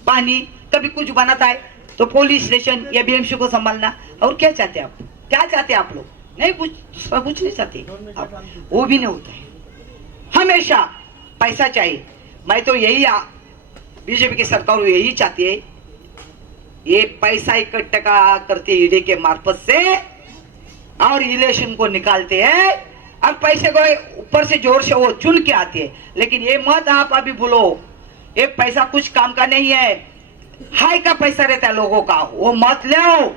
पानी, कभी कुछ बनाता है तो पुलिस स्टेशन या बीएमसी को संभालना। और क्या चाहते हैं आप, क्या चाहते हैं आप लोग? नहीं कुछ दूसरा कुछ नहीं चाहते आप, वो भी नहीं होता है। हमेशा पैसा चाहिए। मैं तो यही बीजेपी की सरकार यही चाहती है, ये पैसा इकट्ठा करते ईडी के मार्फत से और इलेक्शन को निकालते हैं और पैसे को ऊपर से जोर से वो चुन के आते हैं। लेकिन ये मत आप अभी बोलो ये पैसा कुछ काम का नहीं है, हाई का पैसा रहता है लोगों का, वो मत लो।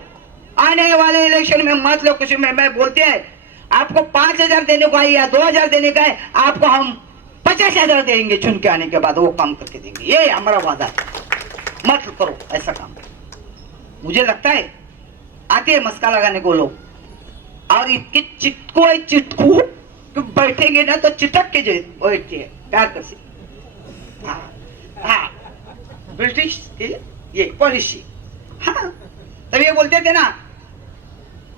आने वाले इलेक्शन में मत लो कुछ में। मैं बोलते हैं आपको 5,000 देने को है या 2,000 देने का है, आपको हम 50,000 देंगे, चुन के आने के बाद वो काम करके देंगे, ये हमारा वादा है। मत करो ऐसा काम। मुझे लगता है आते हैं मस्का लगाने को लोग, और इतने चिटकू बैठेंगे ना तो चिटक के बैठते हैं प्यार कर से। हाँ ब्रिटिश की ये पॉलिसी। हाँ तब ये बोलते थे ना,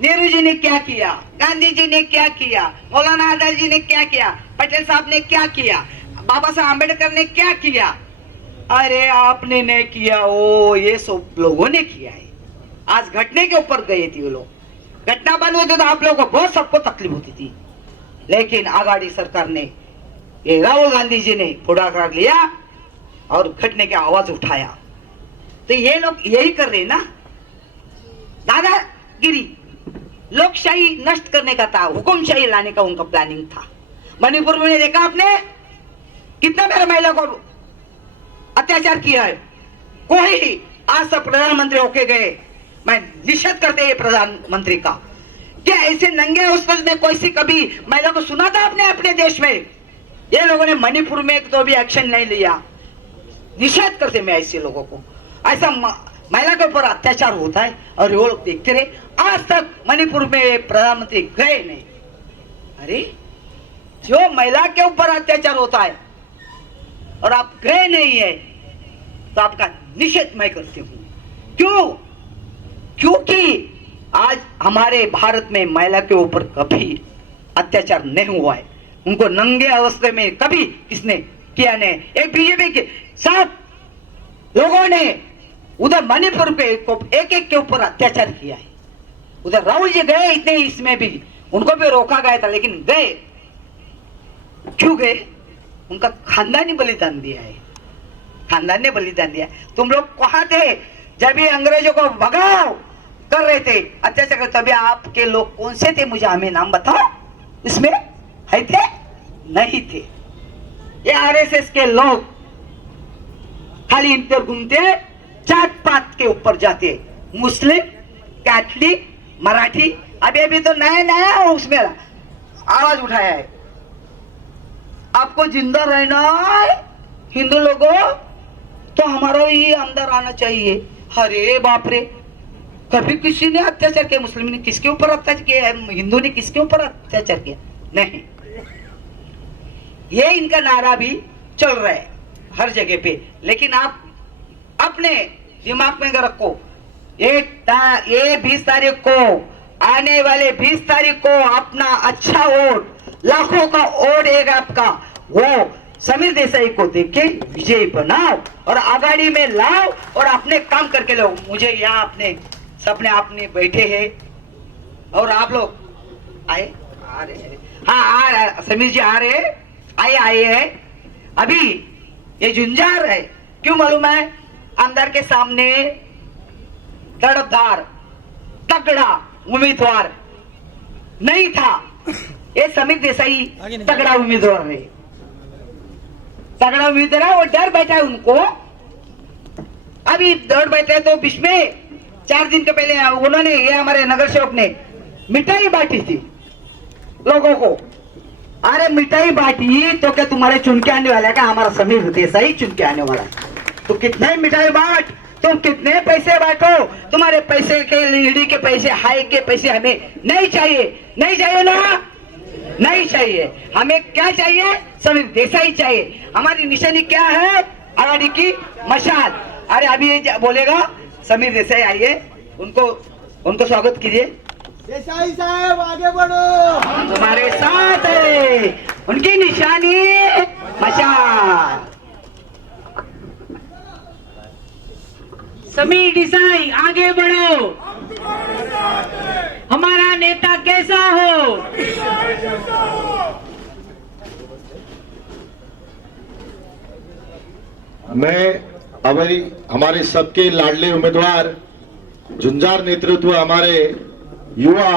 नेहरू जी ने क्या किया, गांधी जी ने क्या किया, मौलाना आजाद जी ने क्या किया, पटेल साहब ने क्या किया, बाबा साहब आम्बेडकर ने क्या किया। अरे आपने नहीं किया, वो ये सब लोगों ने किया है। आज घटने के ऊपर गए थे वो लोग, घटना बंद होती तो आप लोगों को बहुत सबको तकलीफ होती थी। लेकिन आघाड़ी सरकार ने, ये राहुल गांधी जी ने पुढाकार लिया और घटने की आवाज उठाया। तो ये लोग यही कर रहे ना, दादागिरी, लोकशाही नष्ट करने का था, हुकुमशाही लाने का उनका प्लानिंग था। मणिपुर में देखा आपने कितना मेरे महिला को अत्याचार किया है, कोई आज तक प्रधानमंत्री होके गए। मैं निषेध करते हैं प्रधानमंत्री का, क्या ऐसे नंगे उस में कोई सी कभी महिला को सुना था आपने अपने देश में? ये लोगों ने मणिपुर में एक तो भी एक्शन नहीं लिया। निषेध करते मैं ऐसे लोगों को, ऐसा महिला के ऊपर अत्याचार होता है और वो लोग देखते रहे। आज तक मणिपुर में प्रधानमंत्री गए नहीं। अरे जो महिला के ऊपर अत्याचार होता है और आप गए नहीं है तो आपका निषेध मैं करती हूँ। क्यों? क्योंकि आज हमारे भारत में महिला के ऊपर कभी अत्याचार नहीं हुआ है, उनको नंगे अवस्था में कभी किसने किया नहीं। एक बीजेपी के साथ लोगों ने उधर मणिपुर पे एक एक के ऊपर अत्याचार किया है। उधर राहुल जी गए, इतने इसमें भी उनको भी रोका गया था, लेकिन गए क्यों गए? उनका खानदानी बलिदान दिया है, खानदान ने बलिदान दिया। तुम लोग कहाँ थे जब ये अंग्रेजों को भगाओ कर रहे थे, अत्याचार कर, तभी आपके लोग कौन से थे? मुझे हमें नाम बताओ, इसमें है थे? नहीं थे। ये आरएसएस के लोग खाली इन पर घूमते, जात पात के ऊपर जाते, मुस्लिम, कैथलिक, मराठी। अभी तो नया नया उसमें आवाज उठाया है, आपको जिंदा रहना है हिंदू लोगों तो हमारा ही अंदर आना चाहिए। अरे बाप रे, कभी किसी ने अत्याचार किया? मुस्लिम ने किसके ऊपर अत्याचार किया? हिंदू ने किसके ऊपर अत्याचार किया? नहीं। ये इनका नारा भी चल रहा है हर जगह पे, लेकिन आप अपने दिमाग में रखो, ये 20 तारीख को, आने वाले 20 तारीख को अपना अच्छा वोट, लाखों का वोट है आपका, वो समीर देसाई को देके विजयी बनाओ और आघाड़ी में लाओ और अपने काम करके लो। मुझे यहाँ अपने सबने आपने बैठे हैं और आप लोग आए आ रहे हैं। हाँ आ रहे समीर जी आ रहे हैं, आए हैं। अभी ये झुंझार है, क्यों मालूम है? अंदर के सामने तड़पदार तगड़ा उम्मीदवार नहीं था। ये समीर देसाई तगड़ा उम्मीदवार है, तगड़ा उम्मीदवार है। वो डर बैठा है उनको, अभी डर बैठे तो बीच में 4 दिन के पहले उन्होंने, ये हमारे नगर सेवक ने मिठाई बांटी थी लोगों को। अरे मिठाई बांटी तो क्या तुम्हारे चुन के आने वाला का? हमारा समीर देसाई चुन के आने वाला। तो कितने मिठाई बांट, तुम कितने पैसे बांटो, तुम्हारे पैसे के लीडी के पैसे, हाई के पैसे हमें नहीं चाहिए। नहीं चाहिए ना, नहीं चाहिए। हमें क्या चाहिए? समीर देसाई चाहिए। हमारी निशानी क्या है? अगाड़ी की मशाल। अरे अभी ये बोलेगा समीर देसाई, आइए उनको स्वागत कीजिए। देसाई साहब आगे बढ़ो, हम तुम्हारे साथ है। उनकी निशानी मशाल। समीर देसाई आगे बढ़ो, हमारा नेता कैसा हो? मैं हमारे सबके लाडले उम्मीदवार झुंझार नेतृत्व हमारे युवा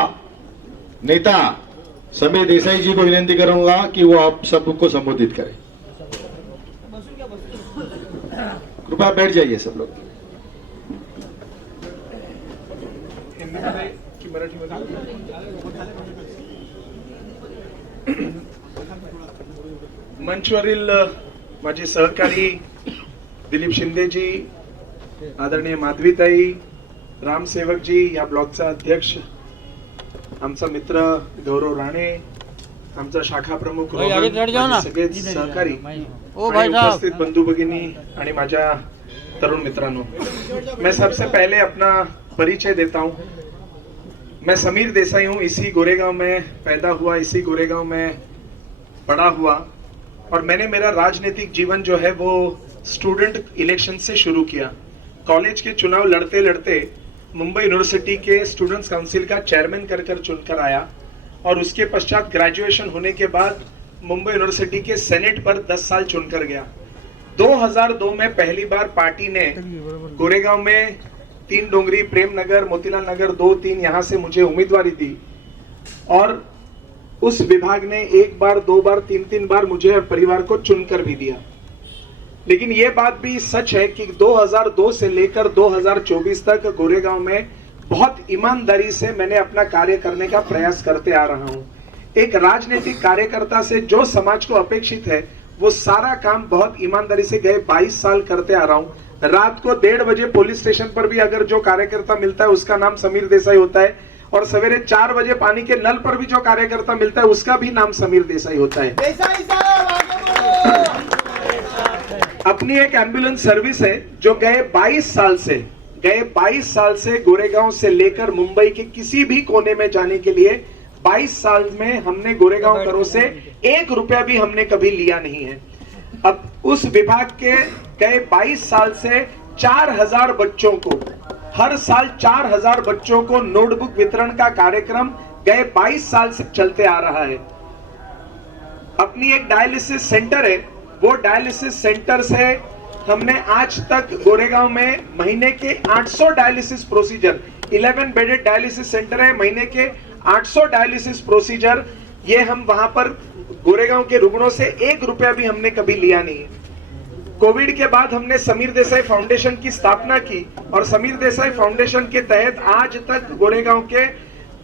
नेता समीर देसाई जी को विनती करूंगा कि वो आप सबको संबोधित करें। कृपया बैठ जाइए सब लोग। मंचवरील माझे सहकारी दिलीप शिंदेजी, आदरणीय माधवीताई, रामसेवकजी, या ब्लॉकचा अध्यक्ष आमचा मित्र गौरव राणे, आमचा शाखा प्रमुख रोहन, माझे सगळेच सहकारी आणि उपस्थित बंधू भगिनी आणि माझ्या तरुण मित्रांनो, मैं सबसे पहले अपना परिचय देता हूं। मैं समीर देसाई हूं, इसी गोरेगांव में पैदा हुआ, इसी गोरेगांव में बड़ा हुआ और मैंने मेरा राजनीतिक जीवन जो है वो स्टूडेंट इलेक्शन से शुरू किया। कॉलेज के चुनाव लड़ते लड़ते मुंबई यूनिवर्सिटी के स्टूडेंट्स काउंसिल का चेयरमैन कर चुनकर आया और उसके पश्चात ग्रेजुएशन होने के बाद मुंबई यूनिवर्सिटी के सेनेट पर 10 साल चुनकर गया। 2002 में पहली बार पार्टी ने गोरेगांव में 3 डोंगरी, प्रेम नगर, मोतीलाल नगर 2-3 यहां से मुझे उम्मीदवारी दी और उस विभाग ने 1 बार, 2 बार, 3 बार मुझे परिवार को चुनकर भी दिया। लेकिन यह बात भी सच है कि 2002 से लेकर 2024 तक गोरेगांव में बहुत ईमानदारी से मैंने अपना कार्य करने का प्रयास करते आ रहा हूं। एक राजनीतिक कार्यकर्ता से जो समाज को अपेक्षित है वो सारा काम बहुत ईमानदारी से गए 22 साल करते आ रहा हूं। रात को 1:30 बजे पुलिस स्टेशन पर भी अगर जो कार्यकर्ता मिलता है उसका नाम समीर देसाई होता है और सवेरे 4 बजे पानी के नल पर भी जो कार्यकर्ता मिलता है उसका भी नाम समीर देसाई होता है। देसाई साहब आगे बढ़ो। अपनी एक एम्बुलेंस सर्विस है जो गए 22 साल से गोरेगांव से लेकर मुंबई के किसी भी कोने में जाने के लिए 22 साल में हमने गोरेगांव करों से 1 रुपया भी हमने कभी लिया नहीं है। अब उस विभाग के गए 22 साल से 4000 बच्चों को, हर साल 4000 बच्चों को नोटबुक वितरण का कार्यक्रम गए 22 साल से चलते आ रहा है। अपनी एक डायलिसिस सेंटर है, वो डायलिसिस सेंटर से हमने आज तक गोरेगांव में महीने के 800 dialysis procedure, 11 bedded dialysis centre है, महीने के 800 डायलिसिस प्रोसीजर, ये हम वहां पर गोरेगांव के रुग्णों से 1 रुपया भी हमने कभी लिया नहीं है। कोविड के बाद हमने समीर देसाई फाउंडेशन की स्थापना की और समीर देसाई फाउंडेशन के तहत आज तक गोरेगांव के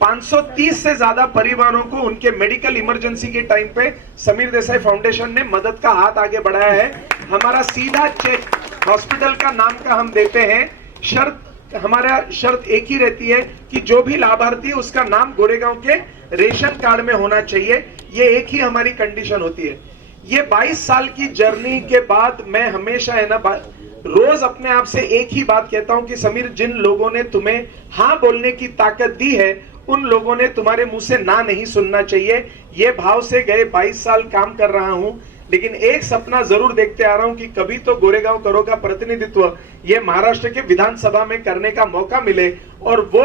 530 से ज्यादा परिवारों को उनके मेडिकल इमरजेंसी के टाइम पे समीर देसाई फाउंडेशन ने मदद का हाथ आगे बढ़ाया है। हमारा सीधा चेक हॉस्पिटल का नाम का हम देते हैं। हमारा शर्त एक ही रहती है कि जो भी लाभार्थी है उसका नाम गोरेगांव के रेशन कार्ड में होना चाहिए, ये एक ही हमारी कंडीशन होती है। ये 22 साल की जर्नी के बाद मैं हमेशा है ना रोज अपने आप से एक ही बात कहता हूं कि समीर, जिन लोगों ने तुम्हें हाँ बोलने की ताकत दी है उन लोगों ने तुम्हारे मुंह से ना नहीं सुनना चाहिए। ये भाव से गए 22 साल काम कर रहा हूं। लेकिन एक सपना जरूर देखते आ रहा हूं कि कभी तो गोरेगांव करो का प्रतिनिधित्व ये महाराष्ट्र के विधानसभा में करने का मौका मिले, और वो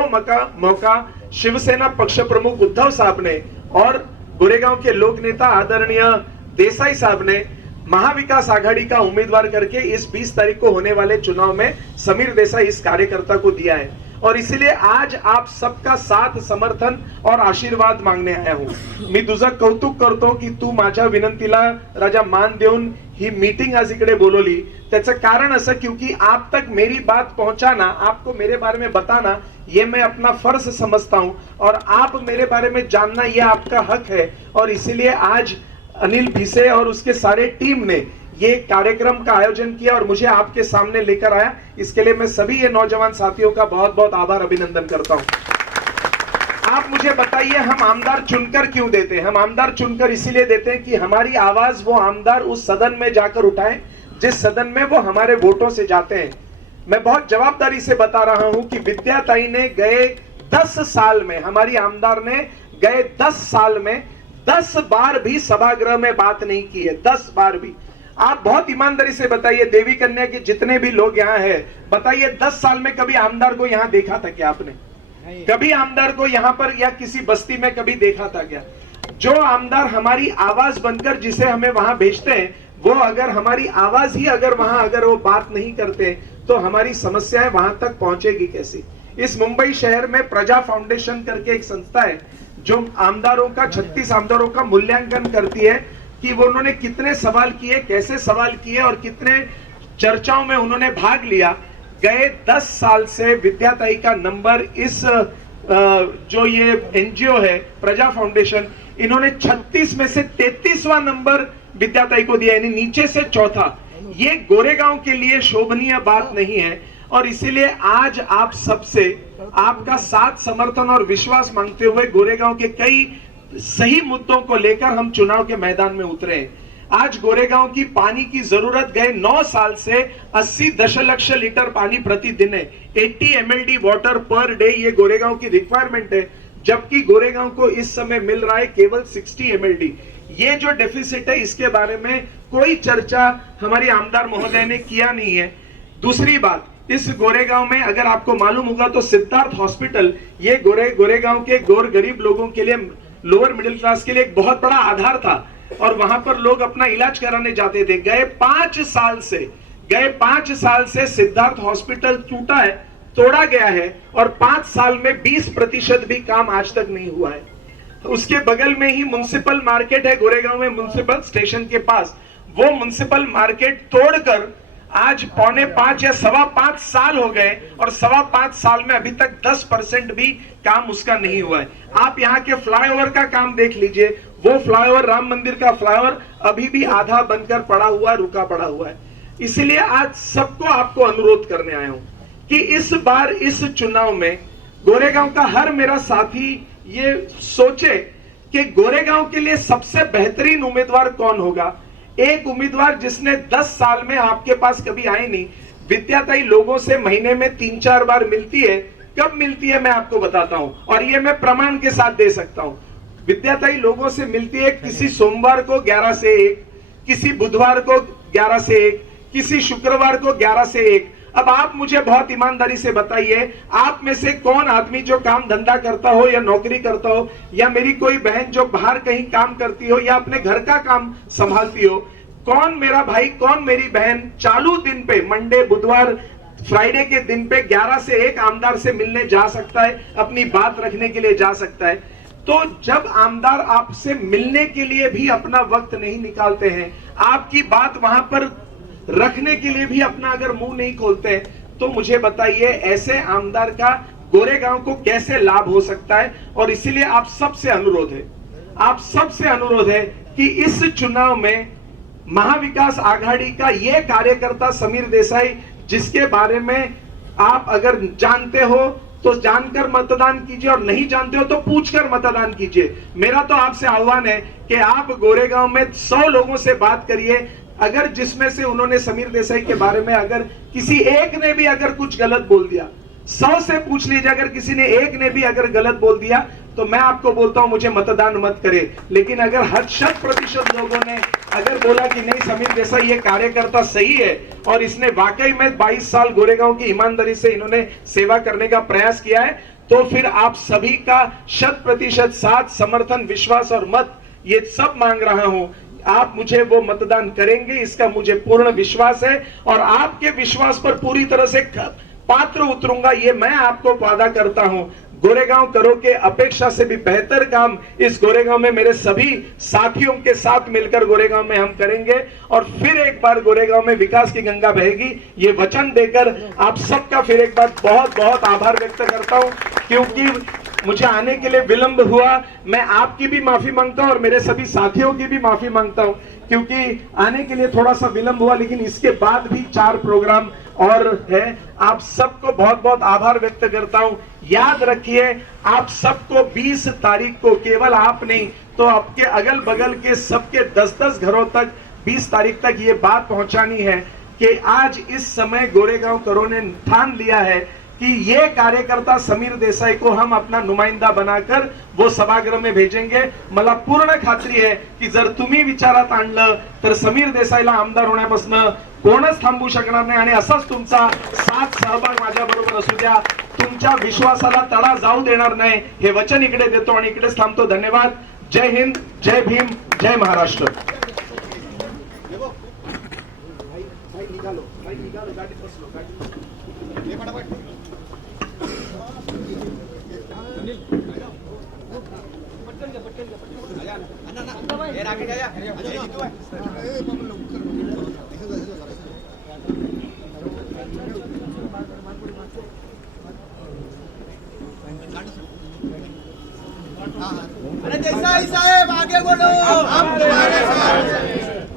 मौका शिवसेना पक्ष प्रमुख उद्धव साहब ने और गोरेगांव के लोक नेता आदरणीय देसाई साहब ने महाविकास आघाड़ी का उम्मीदवार करके इस 20 तारीख को होने वाले चुनाव में समीर देसाई इस कार्यकर्ता को दिया है। और इसीलिए आज आप सबका साथ, समर्थन और आशीर्वाद मागणे आया हूं। मी तुझं कौतुक करतो की तू माझ्या विनंतीला राजा मान देऊन ही मीटिंग आज इकडे बोलवली। त्याचं कारण असं क्योंकि आप तक मेरी बात पहुंचाना, आपको मेरे बारे में बताना, ये मैं अपना फर्ज समझता हूं और आप मेरे बारे में जानना ये आपका हक है। और इसीलिए आज अनिल भिसे और उसके सारे टीम ने ये कार्यक्रम का आयोजन किया और मुझे आपके सामने लेकर आया। इसके लिए मैं सभी ये नौजवान साथियों का बहुत बहुत आभार, अभिनंदन करता हूं। आप मुझे बताइए, हम आमदार चुनकर क्यों देते हैं? हम आमदार चुनकर इसीलिए देते हैं कि हमारी आवाज वो आमदार उस सदन में जाकर उठाएं जिस सदन में वो हमारे वोटों से जाते हैं। मैं बहुत जवाबदारी से बता रहा हूं कि विद्याताई ने गए 10 साल में, हमारी आमदार ने गए 10 साल में 10 बार भी सभागृह में बात नहीं की है, 10 बार भी। आप बहुत ईमानदारी से बताइए, देवी कन्या के जितने भी लोग यहाँ हैं, बताइए 10 साल में कभी आमदार को यहाँ देखा था क्या आपने? कभी आमदार को यहाँ पर या किसी बस्ती में कभी देखा था क्या? जो आमदार हमारी आवाज बनकर जिसे हमें वहां भेजते हैं, वो अगर हमारी आवाज ही अगर वहां अगर वो बात नहीं करते तो हमारी समस्याएं वहां तक पहुंचेगी कैसी? इस मुंबई शहर में प्रजा फाउंडेशन करके एक संस्था है जो आमदारों का, 36 आमदारों का मूल्यांकन करती है कि वो उन्होंने कितने सवाल किए, कैसे सवाल किए और कितने चर्चाओं में उन्होंने भाग लिया। गए 10 साल से विद्याताई का नंबर इस जो ये एनजीओ है प्रजा फाउंडेशन, इन्होंने 36 में से 33वां नंबर विद्याताई को दिया, यानी नीचे से चौथा। ये गोरेगांव के लिए शोभनीय बात नहीं है और इसीलिए आज आप सबसे आपका साथ, समर्थन और विश्वास मांगते हुए गोरेगांव के कई सही मुद्दों को लेकर हम चुनाव के मैदान में उतरे हैं। आज गोरेगांव की पानी की जरूरत गए 9 साल से 80 दशलक्ष लीटर पानी प्रतिदिन है। 80 MLD वाटर पर डे ये गोरेगांव की रिक्वायरमेंट है, जबकि गोरेगांव को इस समय मिल रहा है केवल 60 MLD। ये जो डेफिसिट है इसके बारे में कोई चर्चा हमारी आमदार महोदय ने किया नहीं है। दूसरी बात, इस गोरेगांव में अगर आपको मालूम होगा तो सिद्धार्थ हॉस्पिटल ये गोरेगांव के गौर गरीब लोगों के लिए, लोअर मिडिल क्लास के लिए एक बहुत बड़ा आधार था और वहां पर लोग अपना इलाज कराने जाते थे। गए 5 साल से सिद्धार्थ हॉस्पिटल टूटा है, तोड़ा गया है और 5 साल में 20% भी काम आज तक नहीं हुआ है। उसके बगल में ही म्युनिसिपल मार्केट है गोरेगांव में, म्युनिसिपल स्टेशन के पास। वो म्युनिसिपल मार्केट तोड़कर आज 4.25 या 5.25 साल हो गए और 5.25 साल में अभी तक 10% भी काम उसका नहीं हुआ है। आप यहाँ के फ्लाईओवर का काम देख लीजिए, वो फ्लाईओवर, राम मंदिर का फ्लाईओवर अभी भी आधा बनकर पड़ा हुआ, रुका पड़ा हुआ है। इसलिए आज सबको आपको अनुरोध करने आया हूं कि इस बार इस चुनाव में गोरेगांव का हर मेरा साथी ये सोचे कि गोरेगांव के लिए सबसे बेहतरीन उम्मीदवार कौन होगा। एक उम्मीदवार जिसने 10 साल में आपके पास कभी आए नहीं। विद्याताई लोगों से महीने में 3-4 बार मिलती है। कब मिलती है मैं आपको बताता हूं और ये मैं प्रमाण के साथ दे सकता हूं। विद्याताई लोगों से मिलती है किसी सोमवार को 11 से 1, किसी बुधवार को 11 से 1, किसी शुक्रवार को 11 से 1। अब आप मुझे बहुत ईमानदारी से बताइए, आप में से कौन आदमी जो काम धंधा करता हो या नौकरी करता हो या मेरी कोई बहन जो बाहर कहीं काम करती हो या अपने घर का काम संभालती हो, कौन मेरा भाई, कौन मेरी बहन चालू दिन पे, मंडे, बुधवार, फ्राइडे के दिन पे 11 से 1 आमदार से मिलने जा सकता है, अपनी बात रखने के लिए जा सकता है? तो जब आमदार आपसे मिलने के लिए भी अपना वक्त नहीं निकालते हैं, आपकी बात वहां पर रखने के लिए भी अपना अगर मुंह नहीं खोलते हैं, तो मुझे बताइए ऐसे आमदार का गोरेगांव को कैसे लाभ हो सकता है। और इसीलिए आप सबसे अनुरोध है कि इस चुनाव में महाविकास आघाड़ी का ये कार्यकर्ता समीर देसाई, जिसके बारे में आप अगर जानते हो तो जानकर मतदान कीजिए और नहीं जानते हो तो पूछकर मतदान कीजिए। मेरा तो आपसे आह्वान है कि आप गोरेगांव में 100 लोगों से बात करिए, अगर जिसमें से उन्होंने समीर देसाई के बारे में अगर किसी एक ने भी अगर कुछ गलत बोल दिया, 100 से पूछ लीजिए, अगर किसी ने एक ने भी अगर गलत बोल दिया तो मैं आपको बोलता हूं मुझे मतदान मत करे। लेकिन अगर 100% लोगों ने अगर बोला कि नहीं समीर देसाई ये कार्यकर्ता सही है और इसने वाकई में 22 साल गोरेगांव की ईमानदारी से इन्होंने सेवा करने का प्रयास किया है, तो फिर आप सभी का 100% साथ, समर्थन, विश्वास और मत ये सब मांग रहा हूं। आप मुझे वो मतदान करेंगे इसका मुझे पूर्ण विश्वास है और आपके विश्वास पर पूरी तरह से पात्र उतरूंगा, ये मैं आपको वादा करता हूं। गोरेगांव करो के अपेक्षा से भी बेहतर काम इस गोरेगांव में मेरे सभी साथियों के साथ मिलकर गोरेगांव में हम करेंगे और फिर एक बार गोरेगांव में विकास की गंगा बहेगी, ये वचन देकर आप सबका फिर एक बार बहुत बहुत आभार व्यक्त करता हूं। क्योंकि मुझे आने के लिए विलंब हुआ, मैं आपकी भी माफी मांगता हूं और मेरे सभी साथियों की भी माफी मांगता हूं क्योंकि आने के लिए थोड़ा सा विलंब हुआ, लेकिन इसके बाद भी 4 प्रोग्राम और है। आप सबको बहुत बहुत आभार व्यक्त करता हूं। याद रखिए आप सबको 20 तारीख को केवल आप नहीं तो आपके अगल बगल के सबके 10-10 घरों तक 20 तारीख तक ये बात पहुंचानी है कि आज इस समय गोरेगांव करो ने ठान लिया है कि ये कार्यकर्ता समीर देसाई को हम अपना नुमाइंदा बनाकर वो सभागृह में भेजेंगे। मला पूर्ण खात्री आहे की जर तुम्ही विचारात आणलं तर समीर देसाईला आमदार होण्यापासून कोणच थांबू शकणार नाही आणि असाच तुमचा साथ सहभाग माझ्या बरोबर असू द्या। तुमच्या विश्वासाला तडा जाऊ देणार नाही हे वचन इकडे देतो आणि इकडेच थांबतो। धन्यवाद। जय हिंद, जय भीम, जय महाराष्ट्र। अरे देसाई साहेब आगे बढ़ो, हम तुम्हारे साथ हैं।